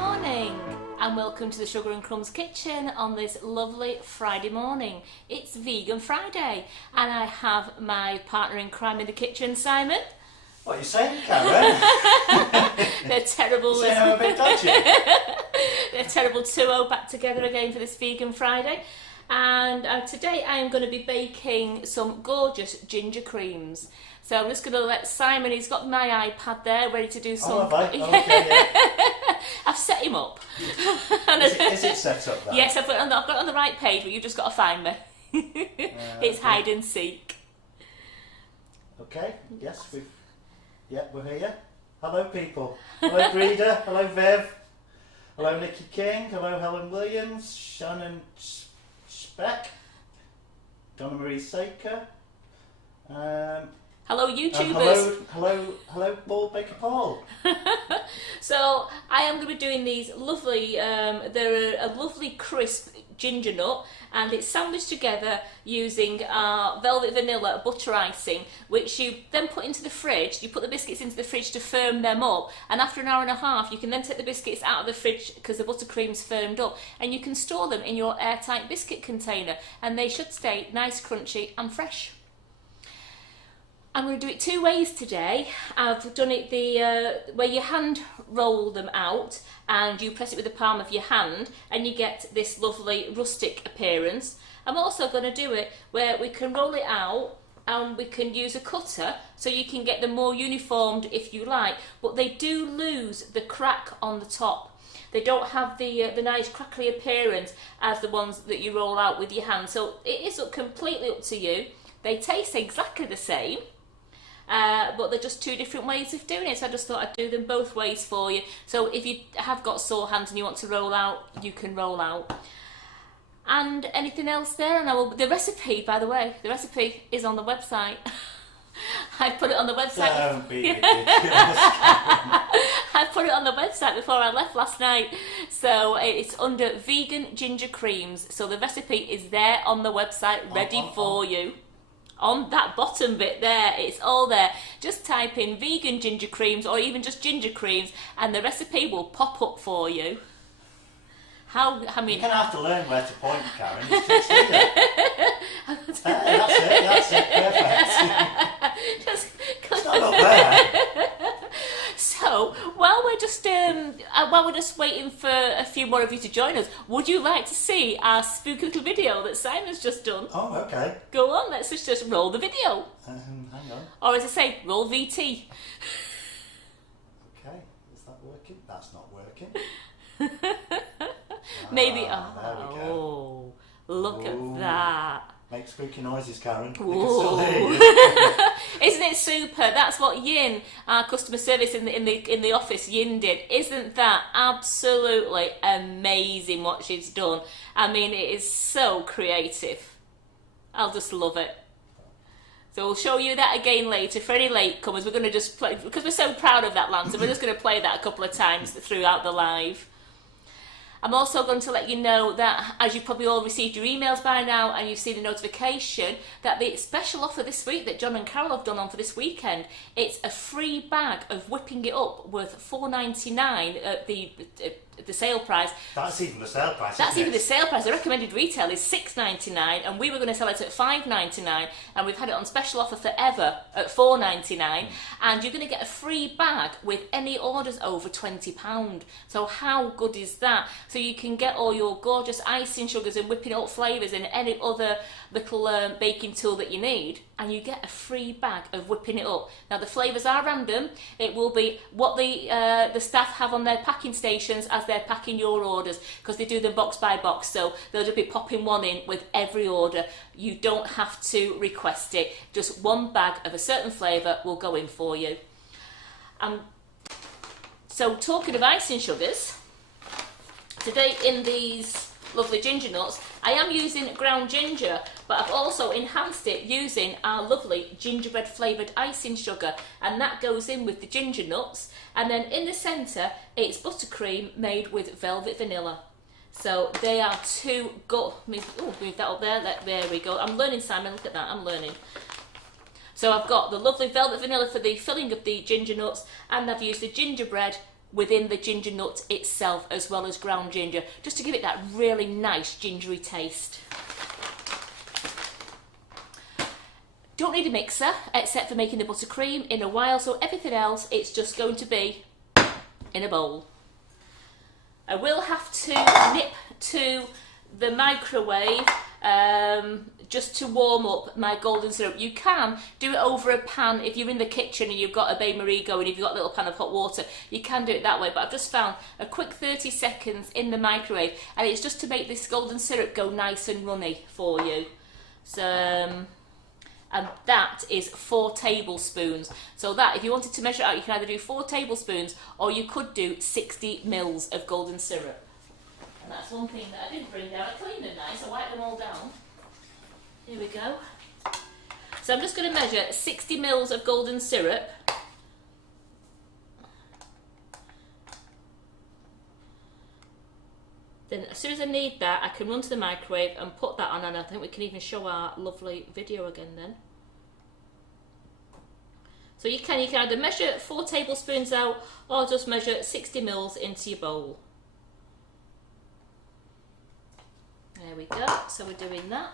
morning and welcome to the Sugar and Crumbs Kitchen on this lovely Friday morning. It's Vegan Friday and I have my partner in crime in the kitchen, Simon. What are you saying, Karen? They're terrible. Saying I'm a bit dodgy. They're terrible duo back together again for this Vegan Friday. And today I am going to be baking some gorgeous ginger creams. So I'm just going to let Simon, he's got my iPad there ready to do some... Oh, have I? Okay, yeah. I've set him up. Is it set up there? Yes, I've got it on the right page, but you've just got to find me. It's hide and seek. Okay, yes, we're here. Hello, people. Hello, Breeder. Hello, Viv. Hello, Nikki King. Hello, Helen Williams. Shannon Speck. Donna Marie Saker. Hello, YouTubers. Hello, Bald Baker Paul. So I am going to be doing these lovely. They're a lovely crisp ginger nut, and it's sandwiched together using our velvet vanilla butter icing, which you then put into the fridge. You put the biscuits into the fridge to firm them up, and after an hour and a half, you can then take the biscuits out of the fridge because the buttercream's firmed up, and you can store them in your airtight biscuit container, and they should stay nice, crunchy, and fresh. I'm going to do it two ways today. I've done it where you hand roll them out and you press it with the palm of your hand and you get this lovely rustic appearance. I'm also going to do it where we can roll it out and we can use a cutter so you can get them more uniformed if you like, but they do lose the crack on the top. They don't have the nice crackly appearance as the ones that you roll out with your hand, so it is completely up to you. They taste exactly the same. But they're just two different ways of doing it, so I just thought I'd do them both ways for you. So if you have got sore hands and you want to roll out, you can roll out. And anything else there? And the recipe, by the way, the recipe is on the website. I put it on the website. Don't be ridiculous. I put it on the website before I left last night. So it's under vegan ginger creams. So the recipe is there on the website, ready for you. On that bottom bit there, it's all there. Just type in vegan ginger creams or even just ginger creams and the recipe will pop up for you. You're going to have to learn where to point, Karen. It's that's it, perfect. It's not up there. So, while we're just waiting for a few more of you to join us, would you like to see our spooky little video that Simon's just done? Oh, okay. Go on, let's just roll the video. Hang on. Or as I say, roll VT. Okay, is that working? That's not working. Maybe, there we go. Look at that. Make spooky noises, Karen. Isn't it super? That's what Yin, our customer service in the office, Yin did. Isn't that absolutely amazing what she's done? I mean, it is so creative. I'll just love it. So we'll show you that again later. For any latecomers, we're going to just play, because we're so proud of that, Lance, so we're just going to play that a couple of times throughout the live. I'm also going to let you know that, as you've probably all received your emails by now and you've seen the notification, that the special offer this week that John and Carol have done on for this weekend, it's a free bag of whipping it up worth $4.99 at the sale price. That's even the sale price. That's even the sale price. The recommended retail is $6.99 and we were going to sell it at $5.99 and we've had it on special offer forever at $4.99 and you're going to get a free bag with any orders over £20. So how good is that? So you can get all your gorgeous icing sugars and whipping up flavours and any other little baking tool that you need, and you get a free bag of whipping it up. Now the flavours are random. It will be what the staff have on their packing stations as they're packing your orders, because they do them box by box, so they'll just be popping one in with every order. You don't have to request it. Just one bag of a certain flavour will go in for you. So talking of icing sugars, today in these lovely ginger nuts, I am using ground ginger, but I've also enhanced it using our lovely gingerbread flavoured icing sugar, and that goes in with the ginger nuts. And then in the centre, it's buttercream made with velvet vanilla. So they are two good. Oh, move that up there. There we go. I'm learning, Simon. Look at that. I'm learning. So I've got the lovely velvet vanilla for the filling of the ginger nuts, and I've used the gingerbread within the ginger nut itself, as well as ground ginger, just to give it that really nice gingery taste. Don't need a mixer except for making the buttercream in a while, so everything else it's just going to be in a bowl. I will have to nip to the microwave just to warm up my golden syrup. You can do it over a pan if you're in the kitchen and you've got a bain-marie going, if you've got a little pan of hot water, you can do it that way, but I've just found a quick 30 seconds in the microwave, and it's just to make this golden syrup go nice and runny for you. So, and that is 4 tablespoons. So that, if you wanted to measure it out, you can either do 4 tablespoons or you could do 60 mils of golden syrup. And that's one thing that I didn't bring down. I cleaned them nice, I wiped them all down. Here we go. So I'm just going to measure 60 mils of golden syrup. Then as soon as I need that, I can run to the microwave and put that on, and I think we can even show our lovely video again then. So you can either measure 4 tablespoons out or just measure 60 mils into your bowl. There we go, so we're doing that.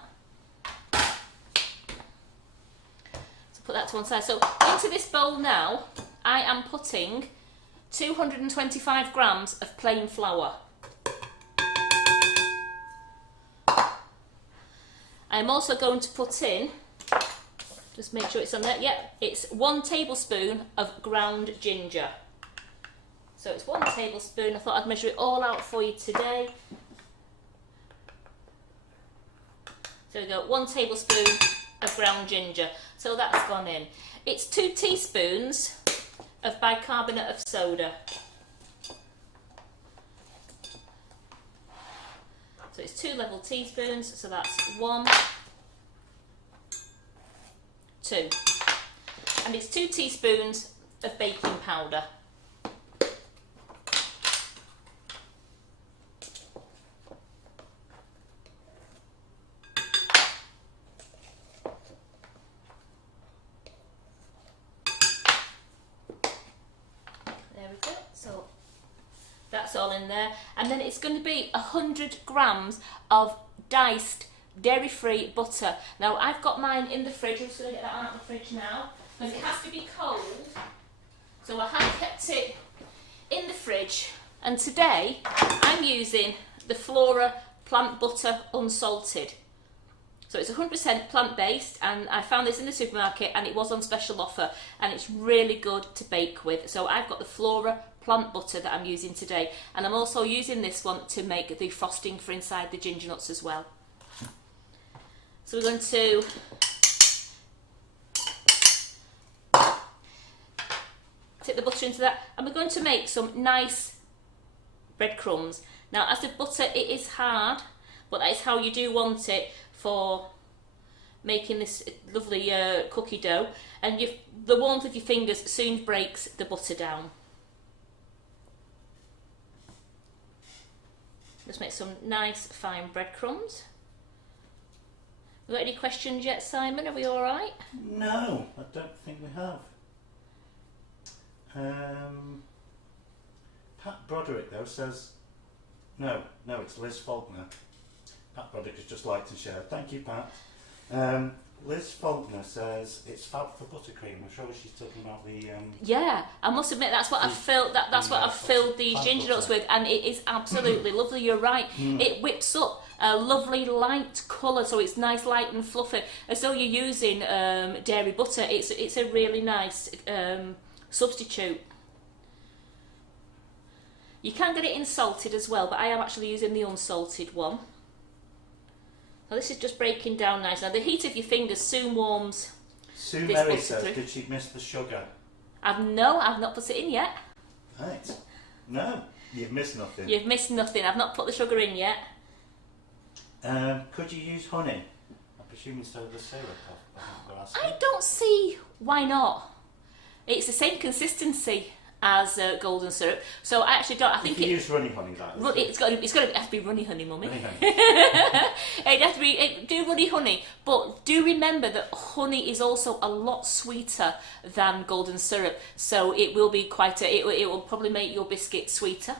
So put that to one side. So into this bowl now, I am putting 225 grams of plain flour. I'm also going to put in, just make sure it's on there, yep, it's 1 tablespoon of ground ginger. So it's 1 tablespoon, I thought I'd measure it all out for you today. So we go 1 tablespoon of ground ginger, so that's gone in. It's 2 teaspoons of bicarbonate of soda. So it's 2 level teaspoons, so that's 1, 2. And it's 2 teaspoons of baking powder. There we go. So that's all in there, and then it's going to be 100 grams of diced dairy-free butter. Now I've got mine in the fridge. I'm just going to get that out of the fridge now because it has to be cold, so I have kept it in the fridge, and today I'm using the Flora plant butter unsalted. So it's 100% plant-based, and I found this in the supermarket and it was on special offer, and it's really good to bake with. So I've got the Flora plant butter that I'm using today, and I'm also using this one to make the frosting for inside the ginger nuts as well. So we're going to take the butter into that, and we're going to make some nice breadcrumbs. Now as the butter, it is hard, but that is how you do want it for making this lovely cookie dough, and the warmth of your fingers soon breaks the butter down. Just make some nice fine breadcrumbs. Have you got any questions yet, Simon? Are we all right? No, I don't think we have. Pat Broderick though says, no, it's Liz Faulkner. Pat Broderick has just liked and shared. Thank you, Pat. Liz Faulkner says it's fab for buttercream. I'm sure she's talking about the. Yeah, I must admit that's what I've filled. That's what I've filled these ginger nuts with, and it is absolutely lovely. You're right. It whips up a lovely light colour, so it's nice, light and fluffy, as though you're using dairy butter. It's a really nice substitute. You can get it in salted as well, but I am actually using the unsalted one. Now this is just breaking down nice. Now the heat of your fingers soon warms. Sue Mary says, did she miss the sugar? I've not put it in yet. Right. No, you've missed nothing. You've missed nothing. I've not put the sugar in yet. Could you use honey? I presume instead of the syrup. I don't see why not. It's the same consistency as golden syrup. So I actually don't. I think you use runny honey, that it's got to have to be runny honey, mummy. Runny honey. It has to be do runny honey, but do remember that honey is also a lot sweeter than golden syrup. So it will be quite a. It will probably make your biscuit sweeter.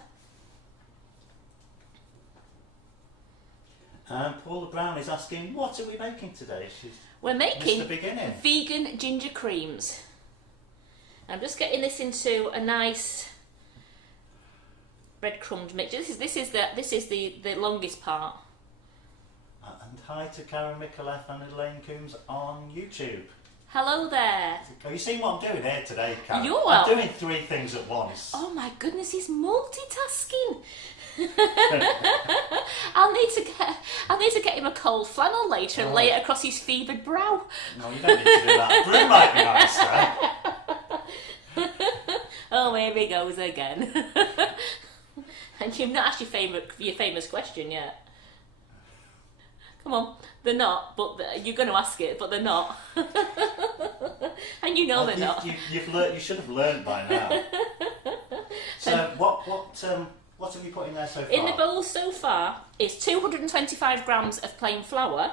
And Paula Brown is asking, what are we making today? We're making the beginning. vegan ginger creams. I'm just getting this into a nice breadcrumbed mixture. This is the longest part. And hi to Karen Micallef and Elaine Coombs on YouTube. Hello there. Have you seen what I'm doing here today, Karen? I'm doing 3 things at once. Oh my goodness, he's multitasking. I'll need to get him a cold flannel later and lay it across his fevered brow. No, you don't need to do that. Brew might be nicer. Oh, here he goes again. And you've not asked your famous question yet. Come on, they're not, but you're going to ask it, but they're not. And you know they're not. You should have learned by now. So what have you put in there so far? In the bowl so far is 225 grams of plain flour,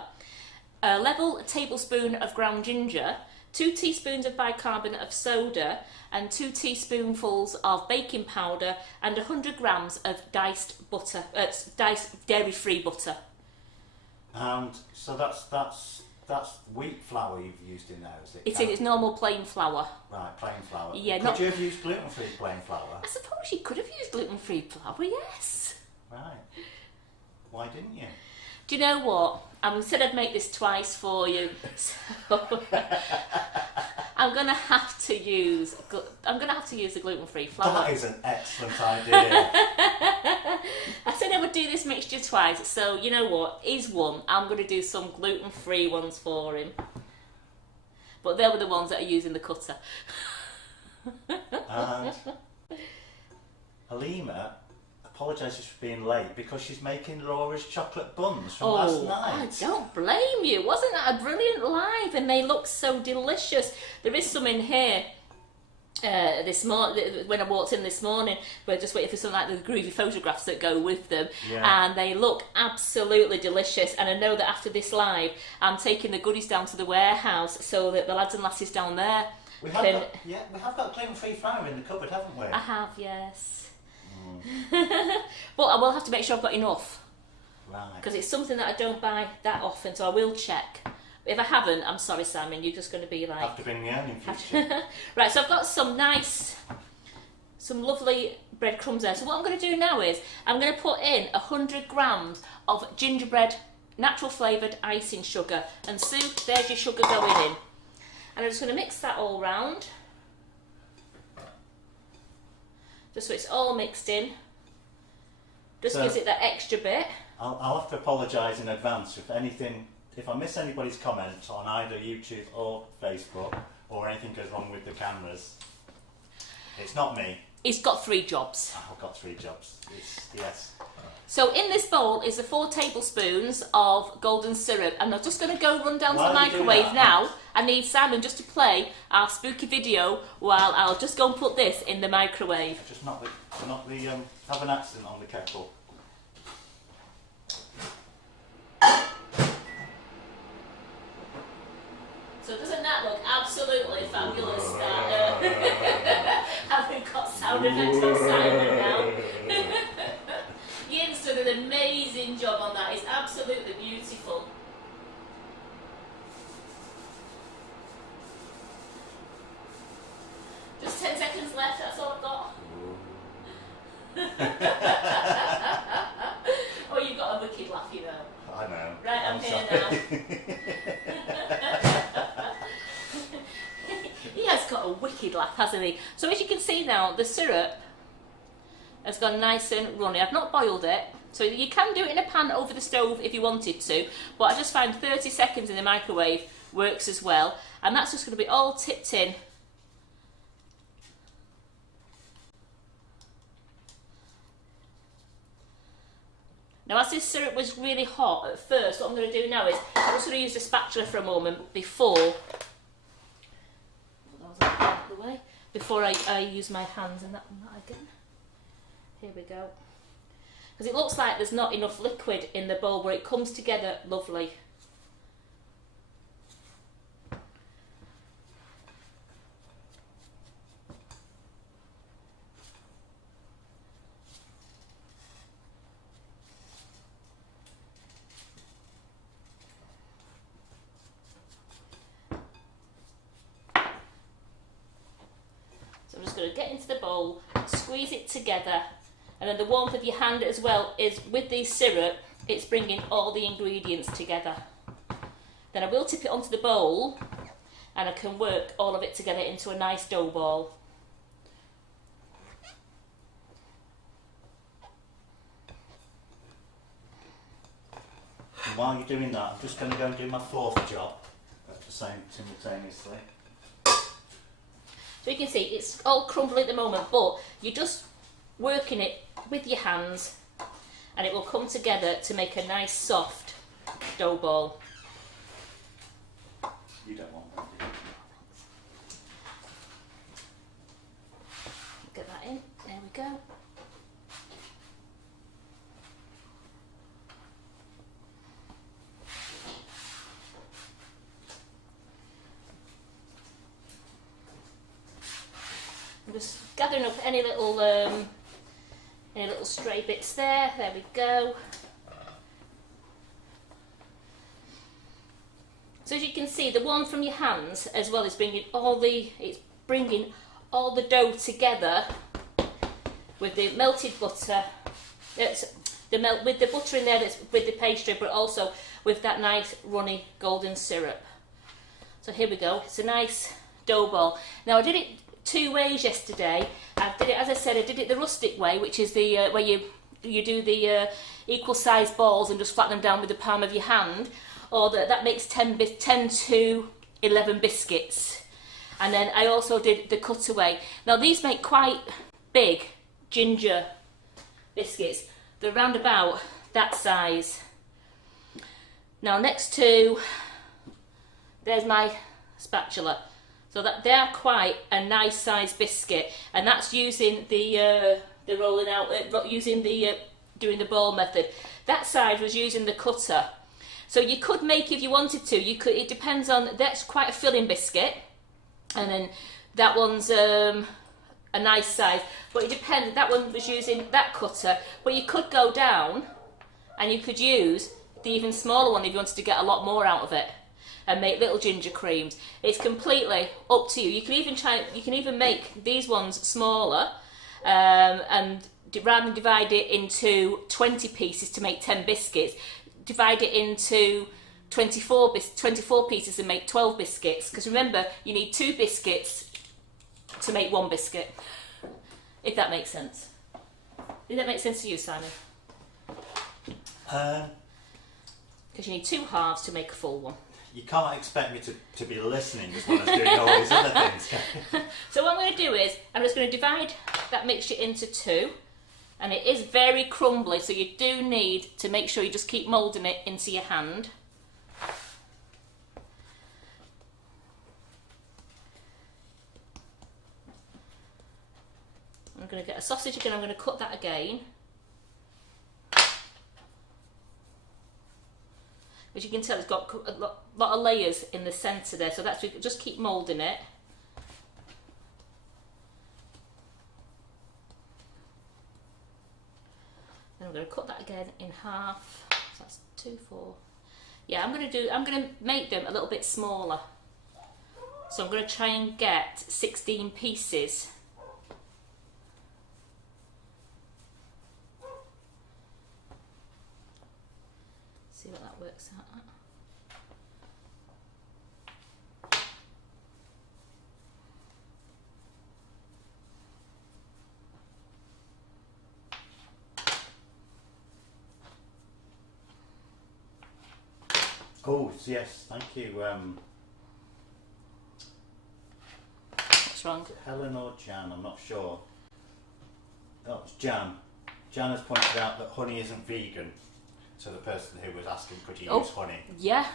a level tablespoon of ground ginger, 2 teaspoons of bicarbonate of soda, and 2 teaspoonfuls of baking powder, and 100 grams of diced dairy-free butter. And so that's wheat flour you've used in there, is it? It's normal plain flour. Right, plain flour. Yeah, could you have used gluten-free plain flour? I suppose you could have used gluten-free flour, yes. Right. Why didn't you? Do you know what? I said I'd make this twice for you, so I'm gonna have to use the gluten-free flour. That is an excellent idea. I said I would do this mixture twice, so you know what? Here's one. I'm gonna do some gluten-free ones for him, but they were the ones that are using the cutter. And Halima apologises for being late because she's making Laura's chocolate buns from last night. I don't blame you. Wasn't that a brilliant live? And they look so delicious. There is some in here this morning when I walked in this morning. We're just waiting for some like the groovy photographs that go with them, and they look absolutely delicious. And I know that after this live, I'm taking the goodies down to the warehouse so that the lads and lasses down there we have got gluten-free flour in the cupboard, haven't we? I have, yes. But I will have to make sure I've got enough. Right. Because it's something that I don't buy that often, so I will check. If I haven't, I'm sorry, Simon, you're just going to be like... Have to bring me on in future. Right, so I've got some lovely breadcrumbs there. So what I'm going to do now is, I'm going to put in 100 grams of gingerbread, natural flavoured icing sugar. And Sue, there's your sugar going in. And I'm just going to mix that all round. Just so it's all mixed in. Just gives it that extra bit. I'll have to apologise in advance if I miss anybody's comments on either YouTube or Facebook, or anything goes wrong with the cameras. It's not me. He's got 3 jobs. I've got 3 jobs. Yes. So in this bowl is the 4 tablespoons of golden syrup, and I'm just going to go run down to the microwave now. I need Simon just to play our spooky video while I'll just go and put this in the microwave. Just not the have an accident on the kettle. So doesn't that look absolutely fabulous that having got sound effects on Simon now? Ian's done an amazing job on that. It's absolutely beautiful. Just 10 seconds left, that's all I've got. Oh, you've got a wicked laugh, you know. I know. Right, I'm here now. He has got a wicked laugh, hasn't he? So as you can see now, the syrup has gone nice and runny. I've not boiled it, so you can do it in a pan over the stove if you wanted to, but I just find 30 seconds in the microwave works as well, and that's just going to be all tipped in. Now, as this syrup was really hot at first, what I'm going to do now is I'm just going to use the spatula for a moment before before I use my hands and that again. Here we go. Because it looks like there's not enough liquid in the bowl where it comes together lovely. So I'm just going to get into the bowl, squeeze it together, and then the warmth of your hand as well is with the syrup, it's bringing all the ingredients together. Then I will tip it onto the bowl and I can work all of it together into a nice dough ball. And while you're doing that, I'm just going to go and do my fourth job at the same simultaneously. So you can see it's all crumbly at the moment, but you're just working it with your hands and it will come together to make a nice soft dough ball. You don't want one, do you? Get that in, there we go. I'm just gathering up any little stray bits there. There we go. So as you can see, the one from your hands as well is bringing all the dough together with the melted butter. With the butter in there that's with the pastry, but also with that nice runny golden syrup. So here we go. It's a nice dough ball. Now I did it two ways yesterday. I did it, as I said, I did it the rustic way, which is the where you do the equal sized balls and just flatten them down with the palm of your hand, or that makes 10 to 11 biscuits. And then I also did the cutaway. Now these make quite big ginger biscuits. They're round about that size. Now next to, there's my spatula. So that they are quite a nice size biscuit, and that's using the rolling out, doing the ball method. That side was using the cutter. So you could make, if you wanted to, you could. It depends on. That's quite a filling biscuit, and then that one's a nice size. But it depends. That one was using that cutter, but you could go down, and you could use the even smaller one if you wanted to get a lot more out of it and make little ginger creams. It's completely up to you. You can even make these ones smaller, and rather than divide it into 20 pieces to make 10 biscuits, divide it into 24 pieces and make 12 biscuits. Because remember, you need 2 biscuits to make 1 biscuit. If that makes sense. Did that make sense to you, Simon? Because you need 2 halves to make a full one. You can't expect me to be listening as well as doing all these other things. So what I'm going to do is, I'm just going to divide that mixture into 2. And it is very crumbly, so you do need to make sure you just keep moulding it into your hand. I'm going to get a sausage again, I'm going to cut that again. As you can tell, it's got a lot of layers in the centre there, so that's just keep moulding it. Then I'm going to cut that again in half. So that's 2, 4. Yeah, I'm going to make them a little bit smaller. So I'm going to try and get 16 pieces. See what that works out at. Oh yes, thank you. What's wrong? Helen or Jan, I'm not sure. Oh, it's Jan. Jan has pointed out that honey isn't vegan. So the person who was asking, could you use honey? Yeah.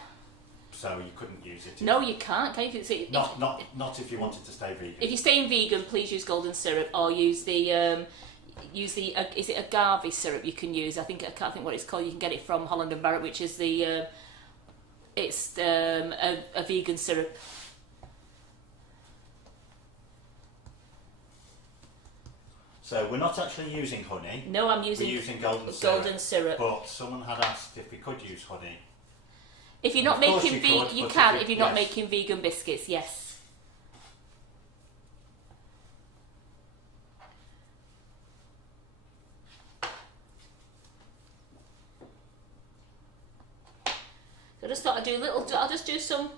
so you couldn't use it. No, you can't. Can you? Not if you wanted to stay vegan. If you're staying vegan, please use golden syrup or use the is it agave syrup you can use? I can't think what it's called. You can get it from Holland and Barrett, which is the a vegan syrup. So we're not actually using honey. No, we're using golden syrup. But someone had asked if we could use honey. If you're not making vegan, you can. If you're not making vegan biscuits, yes. So I just thought I'll just do some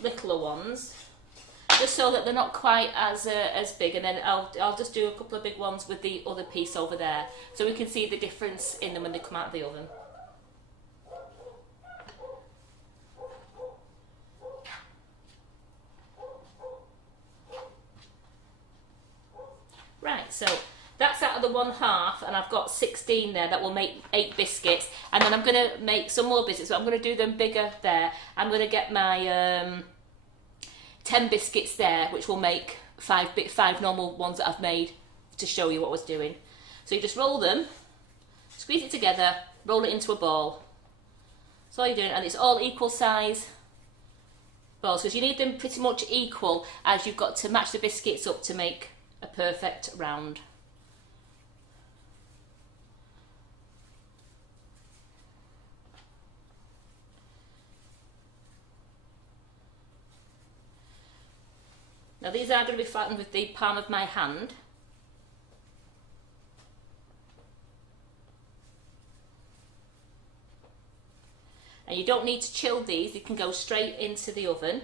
littler ones, just so that they're not quite as big, and then I'll just do a couple of big ones with the other piece over there, so we can see the difference in them when they come out of the oven. Right, so that's out of the 1/2, and I've got 16 there. That will make 8 biscuits, and then I'm going to make some more biscuits, but I'm going to do them bigger there. I'm going to get my 10 biscuits there, which will make 5 normal ones that I've made to show you what I was doing. So you just roll them, squeeze it together, roll it into a ball. That's all you're doing, and it's all equal size balls, because you need them pretty much equal, as you've got to match the biscuits up to make a perfect round. Now these are going to be flattened with the palm of my hand. And you don't need to chill these, you can go straight into the oven.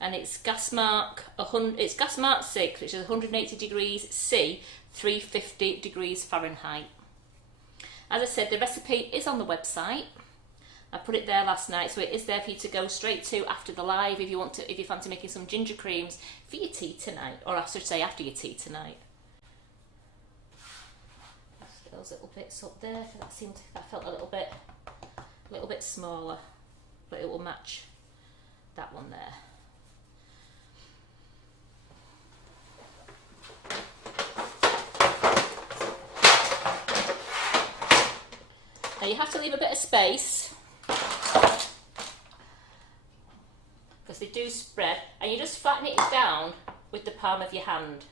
And it's gas mark 6, which is 180 degrees C, 350 degrees Fahrenheit. As I said, the recipe is on the website. I put it there last night, so it is there for you to go straight to after the live if you fancy making some ginger creams for your tea tonight, or I should say after your tea tonight. Just those little bits up there, that felt a little bit smaller, but it will match that one there. Now you have to leave a bit of space, because they do spread, and you just flatten it down with the palm of your hand.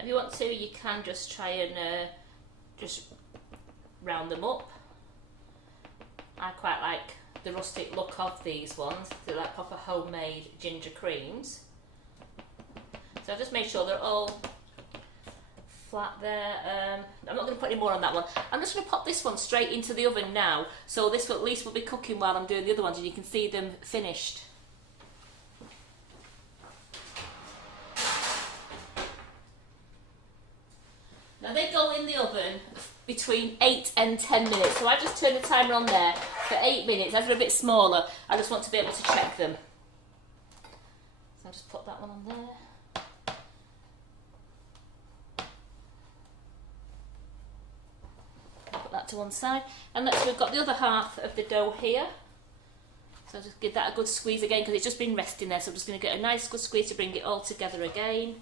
If you want to, you can just try and just round them up. I quite like the rustic look of these ones. They're like proper homemade ginger creams. So I've just made sure they're all flat there. I'm not going to put any more on that one. I'm just going to pop this one straight into the oven now. So this at least will be cooking while I'm doing the other ones, and you can see them finished. Now they go in the oven between 8 and 10 minutes, so I just turn the timer on there for 8 minutes. As they're a bit smaller, I just want to be able to check them. So I'll just put that one on there. Put that to one side, and we've got the other half of the dough here. So I'll just give that a good squeeze again, because it's just been resting there, so I'm just going to get a nice good squeeze to bring it all together again.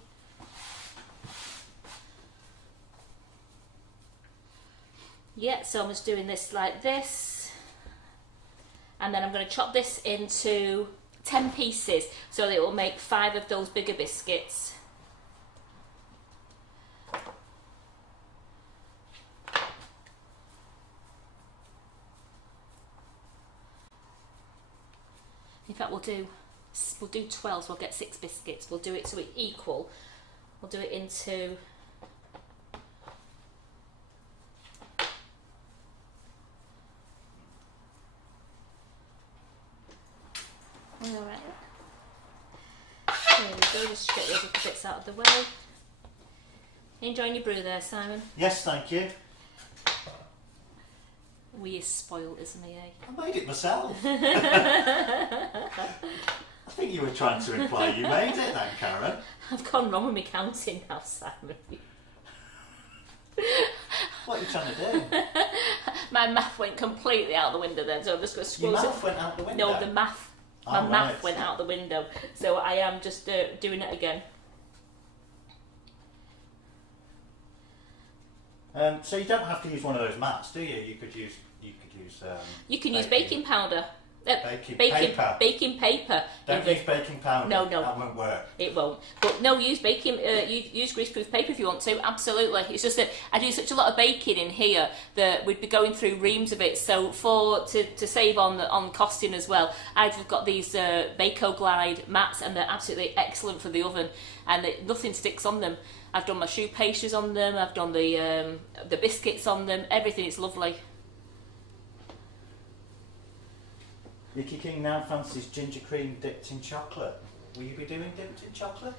Yeah, so I'm just doing this like this, and then I'm going to chop this into 10 pieces so that it will make 5 of those bigger biscuits. In fact, we'll do 12, so we'll get 6 biscuits. We'll do it so it's equal. We'll do it into go. Just get those little bits out of the way. Enjoying your brew there, Simon? Yes, thank you. We is spoiled, isn't he, eh? I made it myself. I think you were trying to imply you made it then, Karen. I've gone wrong with my counting now, Simon. What are you trying to do? My math went completely out the window then, so I'm just going to Your squeeze math went out the window? No, the math. My math went out the window, so I am just doing it again. So you don't have to use one of those mats, do you? You could use. You can use baking powder. Baking paper. Baking paper. Don't use baking powder. No. That won't work. It won't. But no, use baking. Use greaseproof paper if you want to. Absolutely. It's just that I do such a lot of baking in here that we'd be going through reams of it. So to save on costing as well, I've got these Bako Glide mats, and they're absolutely excellent for the oven, and nothing sticks on them. I've done my choux pastries on them. I've done the biscuits on them. Everything. It's lovely. Vicky King now fancies ginger cream dipped in chocolate. Will you be doing dipped in chocolate?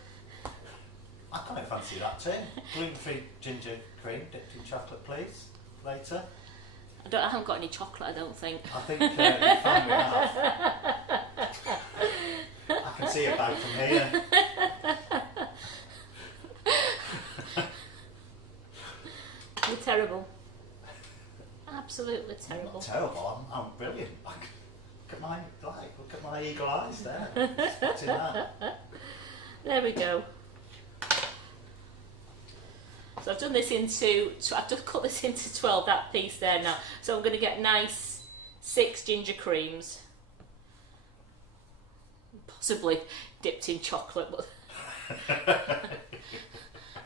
I kind of fancy that too. Gluten-free ginger cream dipped in chocolate, please. Later. I haven't got any chocolate, I don't think. I think you're fine with enough. I can see a bag from here. You're terrible. Absolutely terrible. I'm not terrible. I'm brilliant. Look at my eagle eyes there. Spotting that. There we go. So I've done this I've just cut this into 12, that piece there now. So I'm going to get nice 6 ginger creams. Possibly dipped in chocolate, but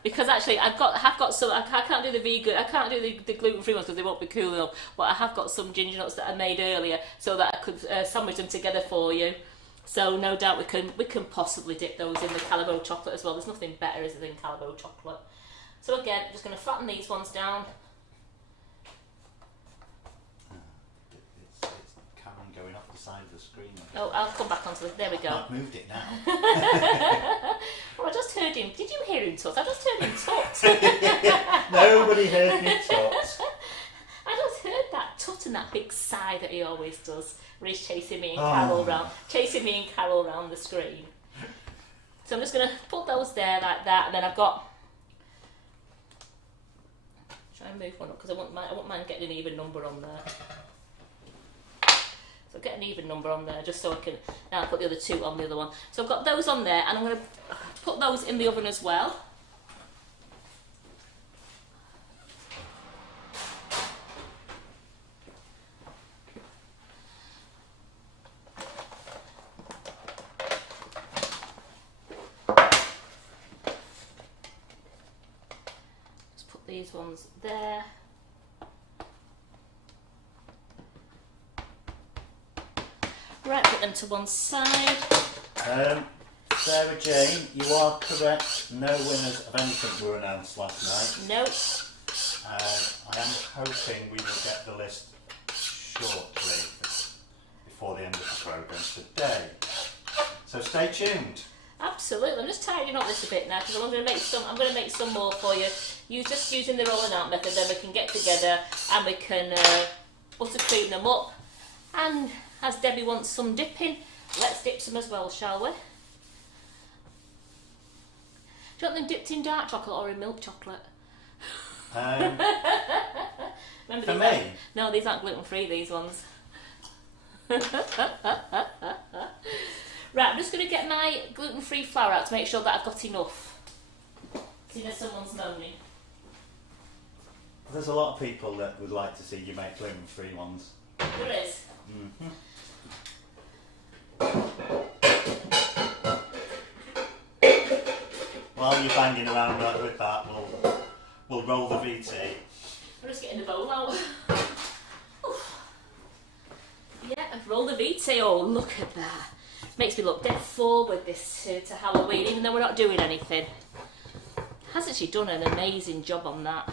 because actually I have got some. I can't do the vegan. I can't do the gluten-free ones because they won't be cool enough. But I have got some ginger nuts that I made earlier, so that I could sandwich them together for you. So no doubt we can possibly dip those in the Calabo chocolate as well. There's nothing better, is there, than Calabo chocolate. So again, just going to flatten these ones down. It's Karen going off the side of the screen. Oh, I'll come back onto there we go. I've moved it now. Oh, I just heard him. Did you hear him tut? I just heard him tut. Nobody heard me tut. I just heard that tut and that big sigh that he always does when he's chasing me and Carol round the screen. So I'm just going to put those there like that, and then I've got. Try and move one up because I won't mind getting an even number on there. So get an even number on there just so I can now put the other 2 on the other one. So I've got those on there, and I'm going to put those in the oven as well. Just put these ones there. Right, put them to one side. Sarah Jane, you are correct. No winners of anything were announced last night. Nope. I am hoping we will get the list shortly, before the end of the programme today. So stay tuned. Absolutely. I'm just tidying up this a bit now because I'm going to make some more for you. Just using the rolling out method, then we can get together and we can buttercream them up. And as Debbie wants some dipping, let's dip some as well, shall we? Do you want them dipped in dark chocolate or in milk chocolate? Remember for me? No, these aren't gluten-free, these ones. Right, I'm just going to get my gluten-free flour out to make sure that I've got enough. See, there's someone's moaning. There's a lot of people that would like to see you make gluten-free ones. There is. Mm-hmm. While you're banging around with that, we'll roll the VT. I'm just getting the bowl out. Yeah, I've rolled the VT. Oh, look at that. Makes me look dead forward this to Halloween, even though we're not doing anything. Hasn't she done an amazing job on that?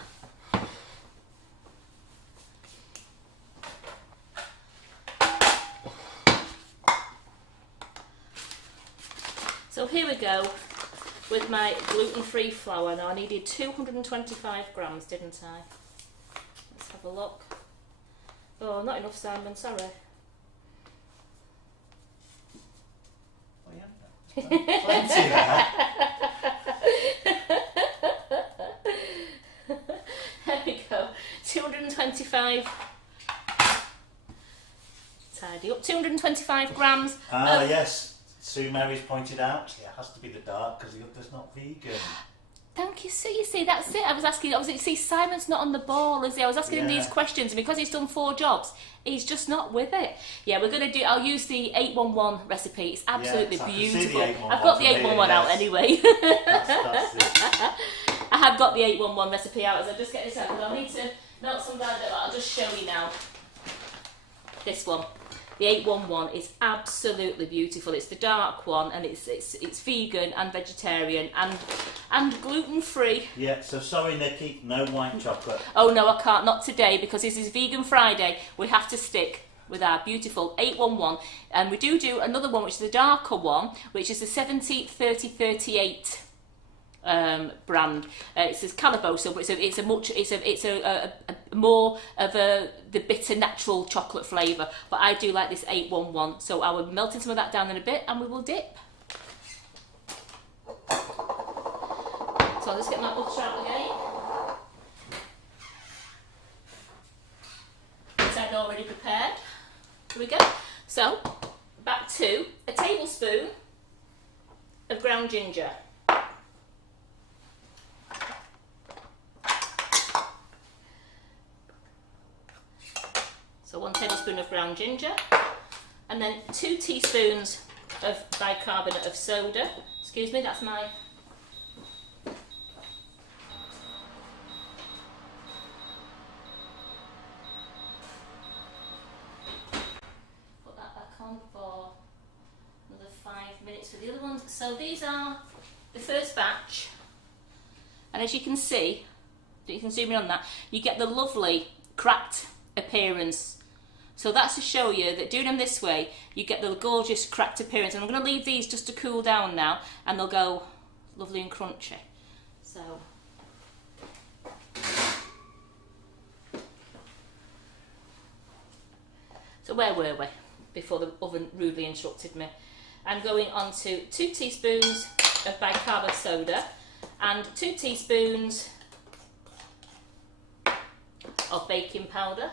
So here we go. with my gluten-free flour. Now I needed 225 grams, didn't I? Let's have a look. Oh, not enough, Simon, sorry. Oh, yeah. Plenty there. There we go. 225. Tidy up. 225 grams. Yes. Sue Mary's pointed out it has to be the dark because the other's not vegan. Thank you, Sue. You see, that's it. I was asking, obviously, see, Simon's not on the ball, is he? I was asking him these questions, and because he's done 4 jobs, he's just not with it. Yeah, we're going to do, I'll use the 811 recipe. It's absolutely beautiful. I've got the 811 out anyway. That's it. I have got the 811 recipe out, as I just get this out, because I need to melt some down, but I'll just show you now. This one. The 811 is absolutely beautiful. It's the dark one, and it's vegan and vegetarian and gluten free. Yeah. So sorry, Nikki, no white chocolate. Oh no, I can't. Not today, because this is Vegan Friday. We have to stick with our beautiful 811, and we do another one, which is the darker one, which is the 70-30-38. Brand. It says Calabozo, but it's a more of the bitter natural chocolate flavour. But I do like this 811, so I will be melting some of that down in a bit, and we will dip. So I'll just get my butter out again. Which I'd already prepared. Here we go. So back to a tablespoon of ground ginger. So 1 tablespoon of ground ginger, and then 2 teaspoons of bicarbonate of soda. Excuse me, that's my... Put that back on for another 5 minutes for the other ones. So these are the first batch, and as you can see, you can zoom in on that, you get the lovely cracked appearance. So that's to show you that doing them this way, you get the gorgeous cracked appearance. And I'm going to leave these just to cool down now, and they'll go lovely and crunchy. So, where were we before the oven rudely interrupted me? I'm going on to 2 teaspoons of bicarb of soda and 2 teaspoons of baking powder.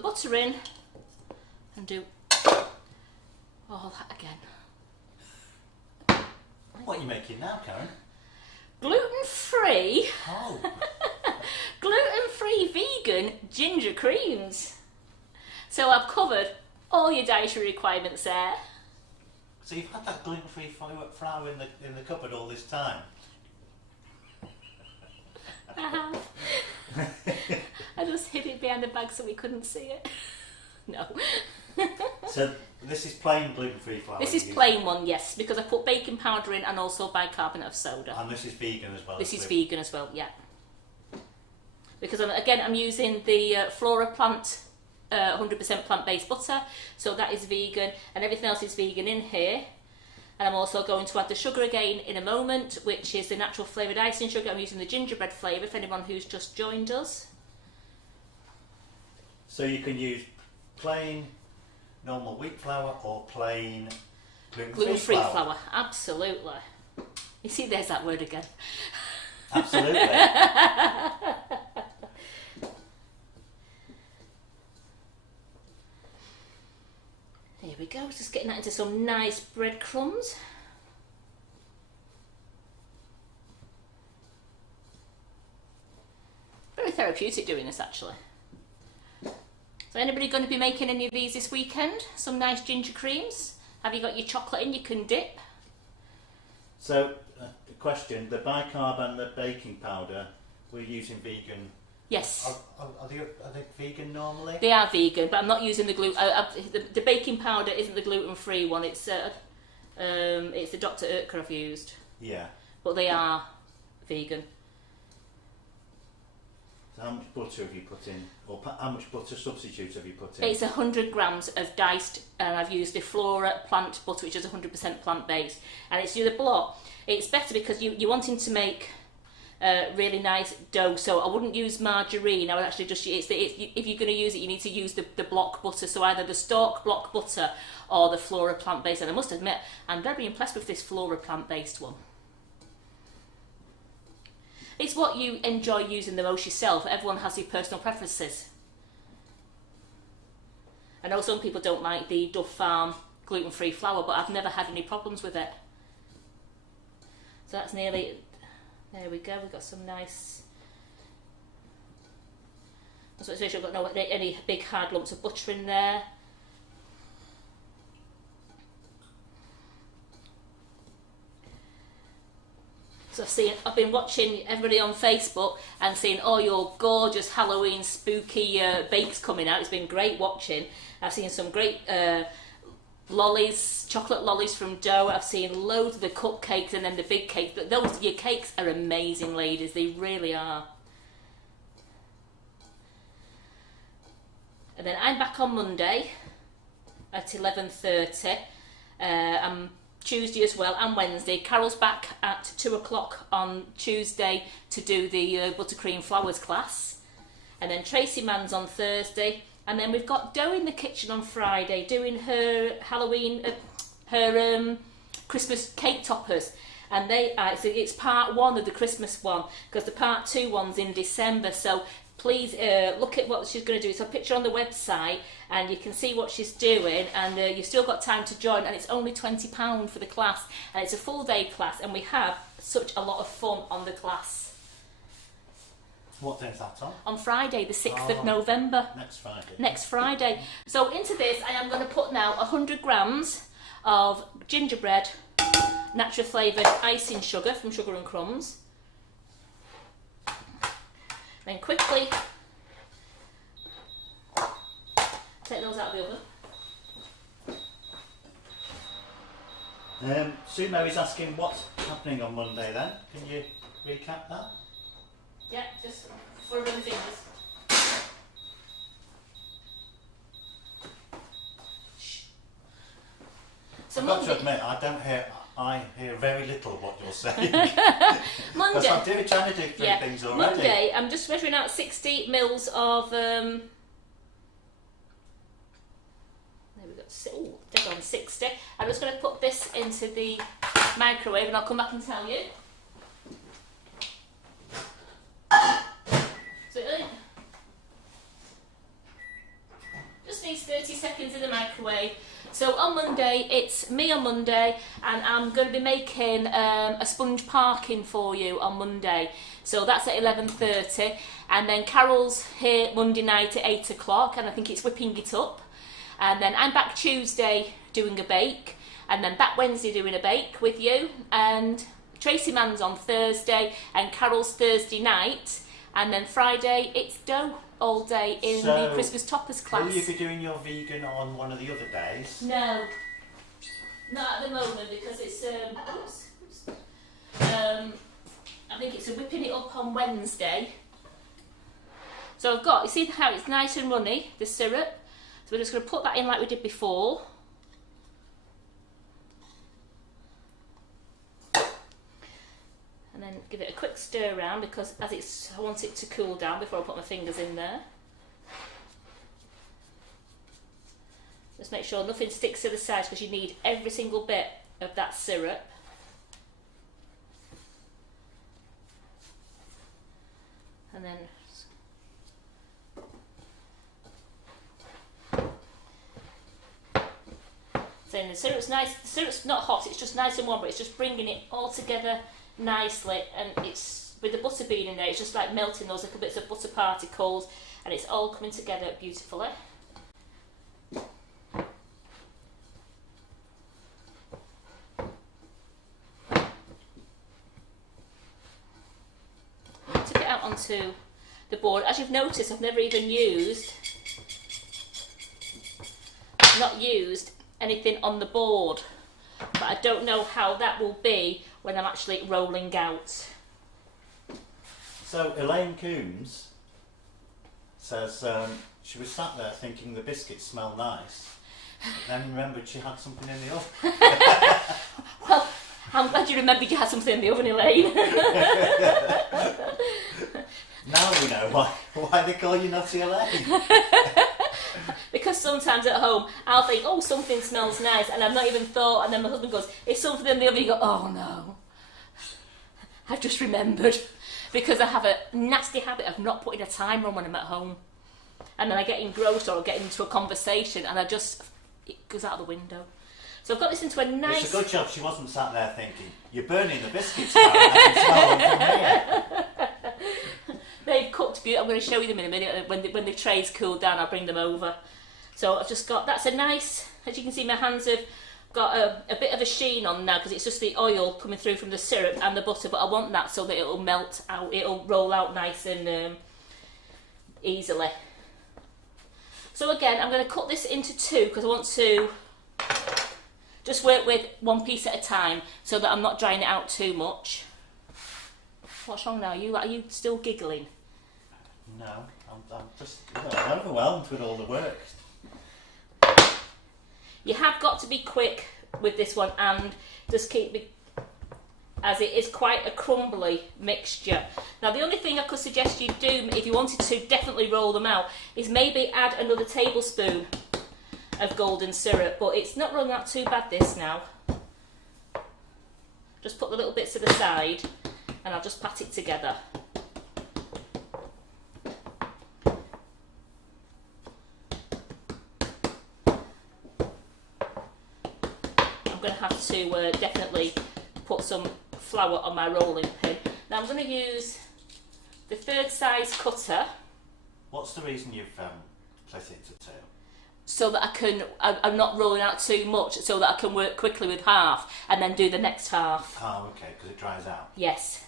Butter in and do all that again. What are you making now, Karen? Gluten-free. Oh. Gluten-free vegan ginger creams. So I've covered all your dietary requirements there. So you've had that gluten-free flour in the cupboard all this time? I have. I just hid it behind the bag so we couldn't see it. No. So this is plain gluten-free flour? This is plain one, yes, because I put baking powder in and also bicarbonate of soda. And this is vegan as well? This is vegan as well, yeah. Because I'm using the Flora plant, 100% plant-based butter, so that is vegan, and everything else is vegan in here. And I'm also going to add the sugar again in a moment, which is the natural flavoured icing sugar. I'm using the gingerbread flavour for anyone who's just joined us. So you can use plain normal wheat flour or plain gluten-free flour. Absolutely. You see, there's that word again. Absolutely. There we go, just getting that into some nice breadcrumbs. Very therapeutic doing this, actually. So anybody going to be making any of these this weekend? Some nice ginger creams? Have you got your chocolate in? You can dip. So, question, the bicarb and the baking powder, we're using vegan. Yes. Are they vegan normally? They are vegan, but I'm not using the gluten. The baking powder isn't the gluten-free one. It's the Dr. Oetker I've used. Yeah. but they are vegan. So how much butter have you put in, or how much butter substitute have you put in? It's 100 grams of diced, and I've used the Flora plant butter, which is 100% plant-based, and it's the block. It's better because you're wanting to make really nice dough, so I wouldn't use margarine. I would actually just if you're going to use it, you need to use the block butter, so either the Stork block butter or the Flora plant-based. And I must admit, I'm very impressed with this Flora plant-based one. It's what you enjoy using the most yourself. Everyone has their personal preferences. I know some people don't like the Dove Farm gluten-free flour, but I've never had any problems with it. So that's nearly, there we go, we've got some nice, so let's make sure I've got no any big hard lumps of butter in there. So I've been watching everybody on Facebook and seeing all your gorgeous Halloween spooky bakes coming out. It's been great watching. I've seen some great lollies, chocolate lollies from dough. I've seen loads of the cupcakes and then the big cakes. But your cakes are amazing, ladies. They really are. And then I'm back on Monday at 11:30. I'm Tuesday as well, and Wednesday. Carol's back at 2 o'clock on Tuesday to do the Buttercream Flowers class. And then Tracy Mann's on Thursday. And then we've got Dough in the kitchen on Friday doing her Halloween, Christmas cake toppers. And it's part one of the Christmas one, because the part two one's in December. So please look at what she's going to do. It's a picture on the website, and you can see what she's doing, and you've still got time to join, and it's only £20 for the class, and it's a full day class, and we have such a lot of fun on the class. What day is that on? On Friday, the 6th of November. Next Friday. Next Friday. So into this, I am going to put now 100 grams of gingerbread, natural flavoured icing sugar from Sugar and Crumbs. Then quickly take those out of the oven. Sue Mary's asking what's happening on Monday then. Can you recap that? Yeah, just for the fingers. So I've got to admit, I hear very little of what you're saying. Monday. Because I'm trying to do three things already. Monday, I'm just measuring out 60 mils of. There we go. Oh, dead on 60. I'm just going to put this into the microwave, and I'll come back and tell you. So it just needs 30 seconds in the microwave. So on Monday, it's me on Monday, and I'm going to be making a sponge parking for you on Monday. So that's at 11:30, and then Carol's here Monday night at 8 o'clock, and I think it's whipping it up. And then I'm back Tuesday doing a bake, and then back Wednesday doing a bake with you, and Tracy Mann's on Thursday, and Carol's Thursday night, and then Friday it's dough all day in the Christmas toppers class. Will you be doing your vegan on one of the other days? No, not at the moment, because it's I think it's whipping it up on Wednesday. So I've got, you see how it's nice and runny, the syrup. So we're just going to put that in like we did before. And then give it a quick stir around, because I want it to cool down before I put my fingers in there. Just make sure nothing sticks to the sides, because you need every single bit of that syrup. And then so the syrup's nice. The syrup's not hot, it's just nice and warm, but it's just bringing it all together nicely, and it's with the butter being in there, it's just like melting those little bits of butter particles, and it's all coming together beautifully. Took it out onto the board. As you've noticed, I've never even used anything on the board. but I don't know how that will be when I'm actually rolling out. So Elaine Coombs says she was sat there thinking the biscuits smell nice, then remembered she had something in the oven. Well, I'm glad you remembered you had something in the oven, Elaine. Now we know why they call you Naughty Elaine. Because sometimes at home I'll think, oh, something smells nice, and I've not even thought, and then my husband goes, it's something in the oven, you go, oh no, I've just remembered. Because I have a nasty habit of not putting a timer on when I'm at home. And then I get engrossed or get into a conversation and it goes out of the window. So I've got this into a nice... It's a good job she wasn't sat there thinking, you're burning the biscuits now, I can smell them from here. They've cooked beautifully. I'm going to show you them in a minute. When the tray's cooled down, I'll bring them over. So I've just got... That's a nice... As you can see, my hands have got a bit of a sheen on now because it's just the oil coming through from the syrup and the butter, but I want that so that it'll melt out, it'll roll out nice and easily. So again, I'm going to cut this into two because I want to just work with one piece at a time so that I'm not drying it out too much. What's wrong now? Are you still giggling? No, I'm just I'm overwhelmed with all the work. You have got to be quick with this one and just keep as it is quite a crumbly mixture. Now the only thing I could suggest you do if you wanted to definitely roll them out is maybe add another tablespoon of golden syrup, but it's not rolling out too bad this now. Just put the little bits to the side and I'll just pat it together. I'm going to have to definitely put some flour on my rolling pin. Now I'm going to use the third size cutter. What's the reason you've split it into two? So that I'm not rolling out too much, so that I can work quickly with half and then do the next half. Oh, okay, because it dries out. Yes.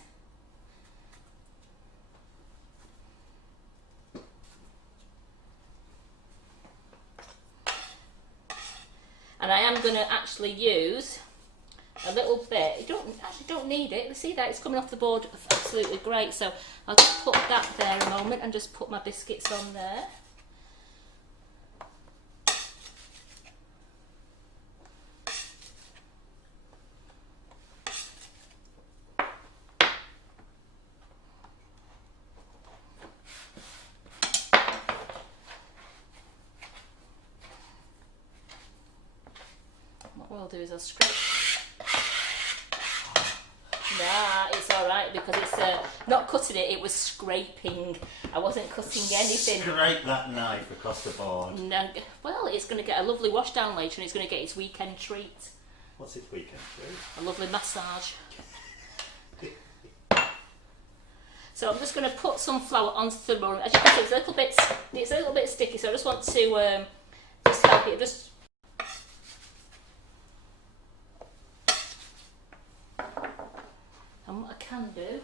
And I am going to actually use a little bit. You don't need it. See that? It's coming off the board absolutely great. So I'll just put that there a moment and just put my biscuits on there. What I'll do is I'll scrape. Nah, it's alright because it's not cutting it, it was scraping. I wasn't cutting anything. Scrape that knife across the board. No, well, it's going to get a lovely wash down later and it's going to get its weekend treat. What's its weekend treat? A lovely massage. So I'm just going to put some flour onto the rolling. As you can see, it's a little bit sticky, so I just want to just help it. And what I can do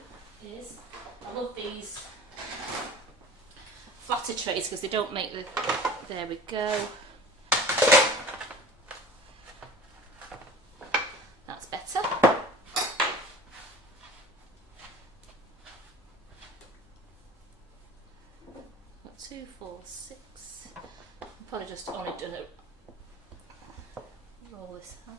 is, I love these flatter trays because they don't make the, there we go. That's better. 2, 4, 6. I'll probably just only do it. Roll this out.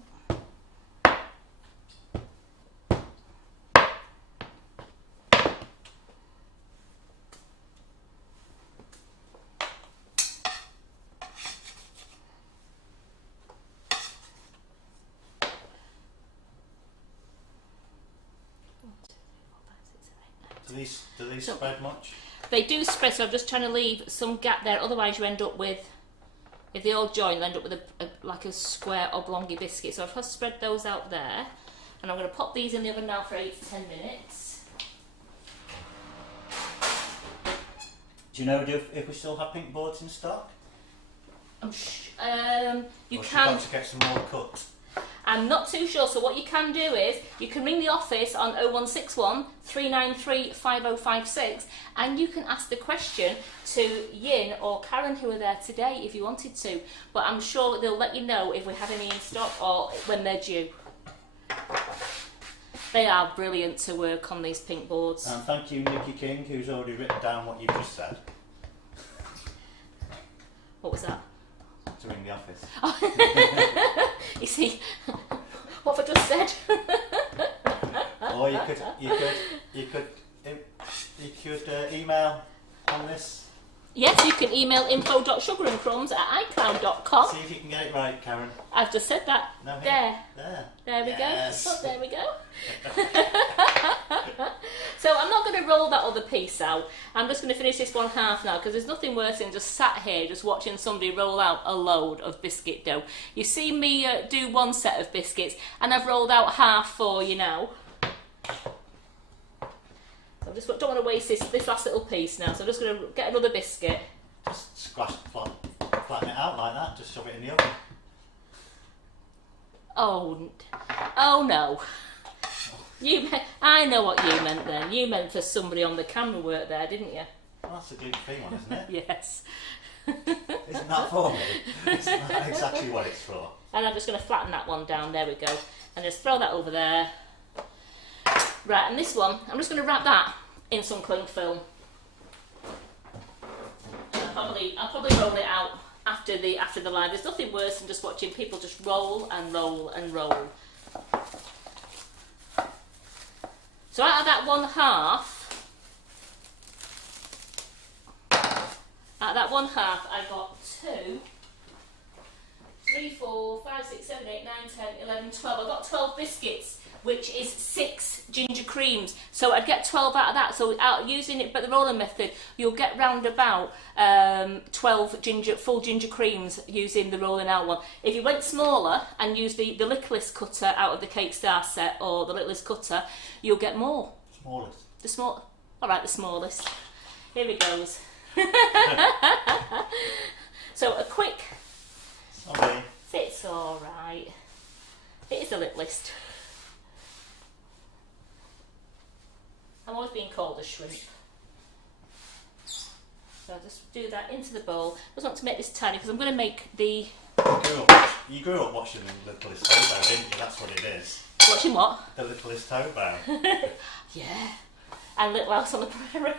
Do these spread much? They do spread, so I'm just trying to leave some gap there, otherwise you end up with, if they all join, you'll end up with like a square oblongy biscuit. So I've just spread those out there, and I'm going to pop these in the oven now for 8 to 10 minutes. Do you know if we still have pink boards in stock? You or can. Got to get some more cut. I'm not too sure, so what you can do is you can ring the office on 0161 393 5056 and you can ask the question to Yin or Karen, who are there today, if you wanted to. But I'm sure they'll let you know if we have any in stock or when they're due. They are brilliant to work on these pink boards. And thank you, Nikki King, who's already written down what you've just said. What was that? To ring the office. You see, what have I just said? Or you could email on this. Yes, you can email info.sugarandcrumbs@icloud.com. See if you can get it right, Karen. I've just said that. No, There we yes. go. Oh, there we go. So I'm not going to roll that other piece out. I'm just going to finish this one half now because there's nothing worse than just sat here just watching somebody roll out a load of biscuit dough. You've seen me do one set of biscuits and I've rolled out half for you now. So I just don't want to waste this last little piece now, so I'm just going to get another biscuit. Just flatten it out like that, just shove it in the oven. Oh no. I know what you meant then. You meant for somebody on the camera work there, didn't you? Well, that's a gluten-free one, isn't it? Yes. Isn't that for me? It's not exactly what it's for. And I'm just going to flatten that one down, there we go. And just throw that over there. Right, and this one, I'm just going to wrap that in some cling film. I'll probably roll it out after the live. There's nothing worse than just watching people just roll and roll and roll. So out of that one half, I got 2, 3, 4, 5, 6, 7, 8, 9, 10, 11, 12. I got 12 biscuits, which is 6 ginger creams. So I'd get 12 out of that. So using it, but the rolling method, you'll get round about 12 full ginger creams using the rolling out one. If you went smaller and used the littlest cutter out of the Cake Star set or the littlest cutter, you'll get more. Smallest. Alright, the smallest. Here it goes. So a quick... Sorry. It's alright. It is the littlest. I'm always being called a shrimp. So I'll just do that into the bowl. I just want to make this tiny because I'm going to make the... You grew up watching The Littlest Hobo, didn't you? That's what it is. Watching what? The Littlest Hobo. Yeah. And Little House on the Prairie.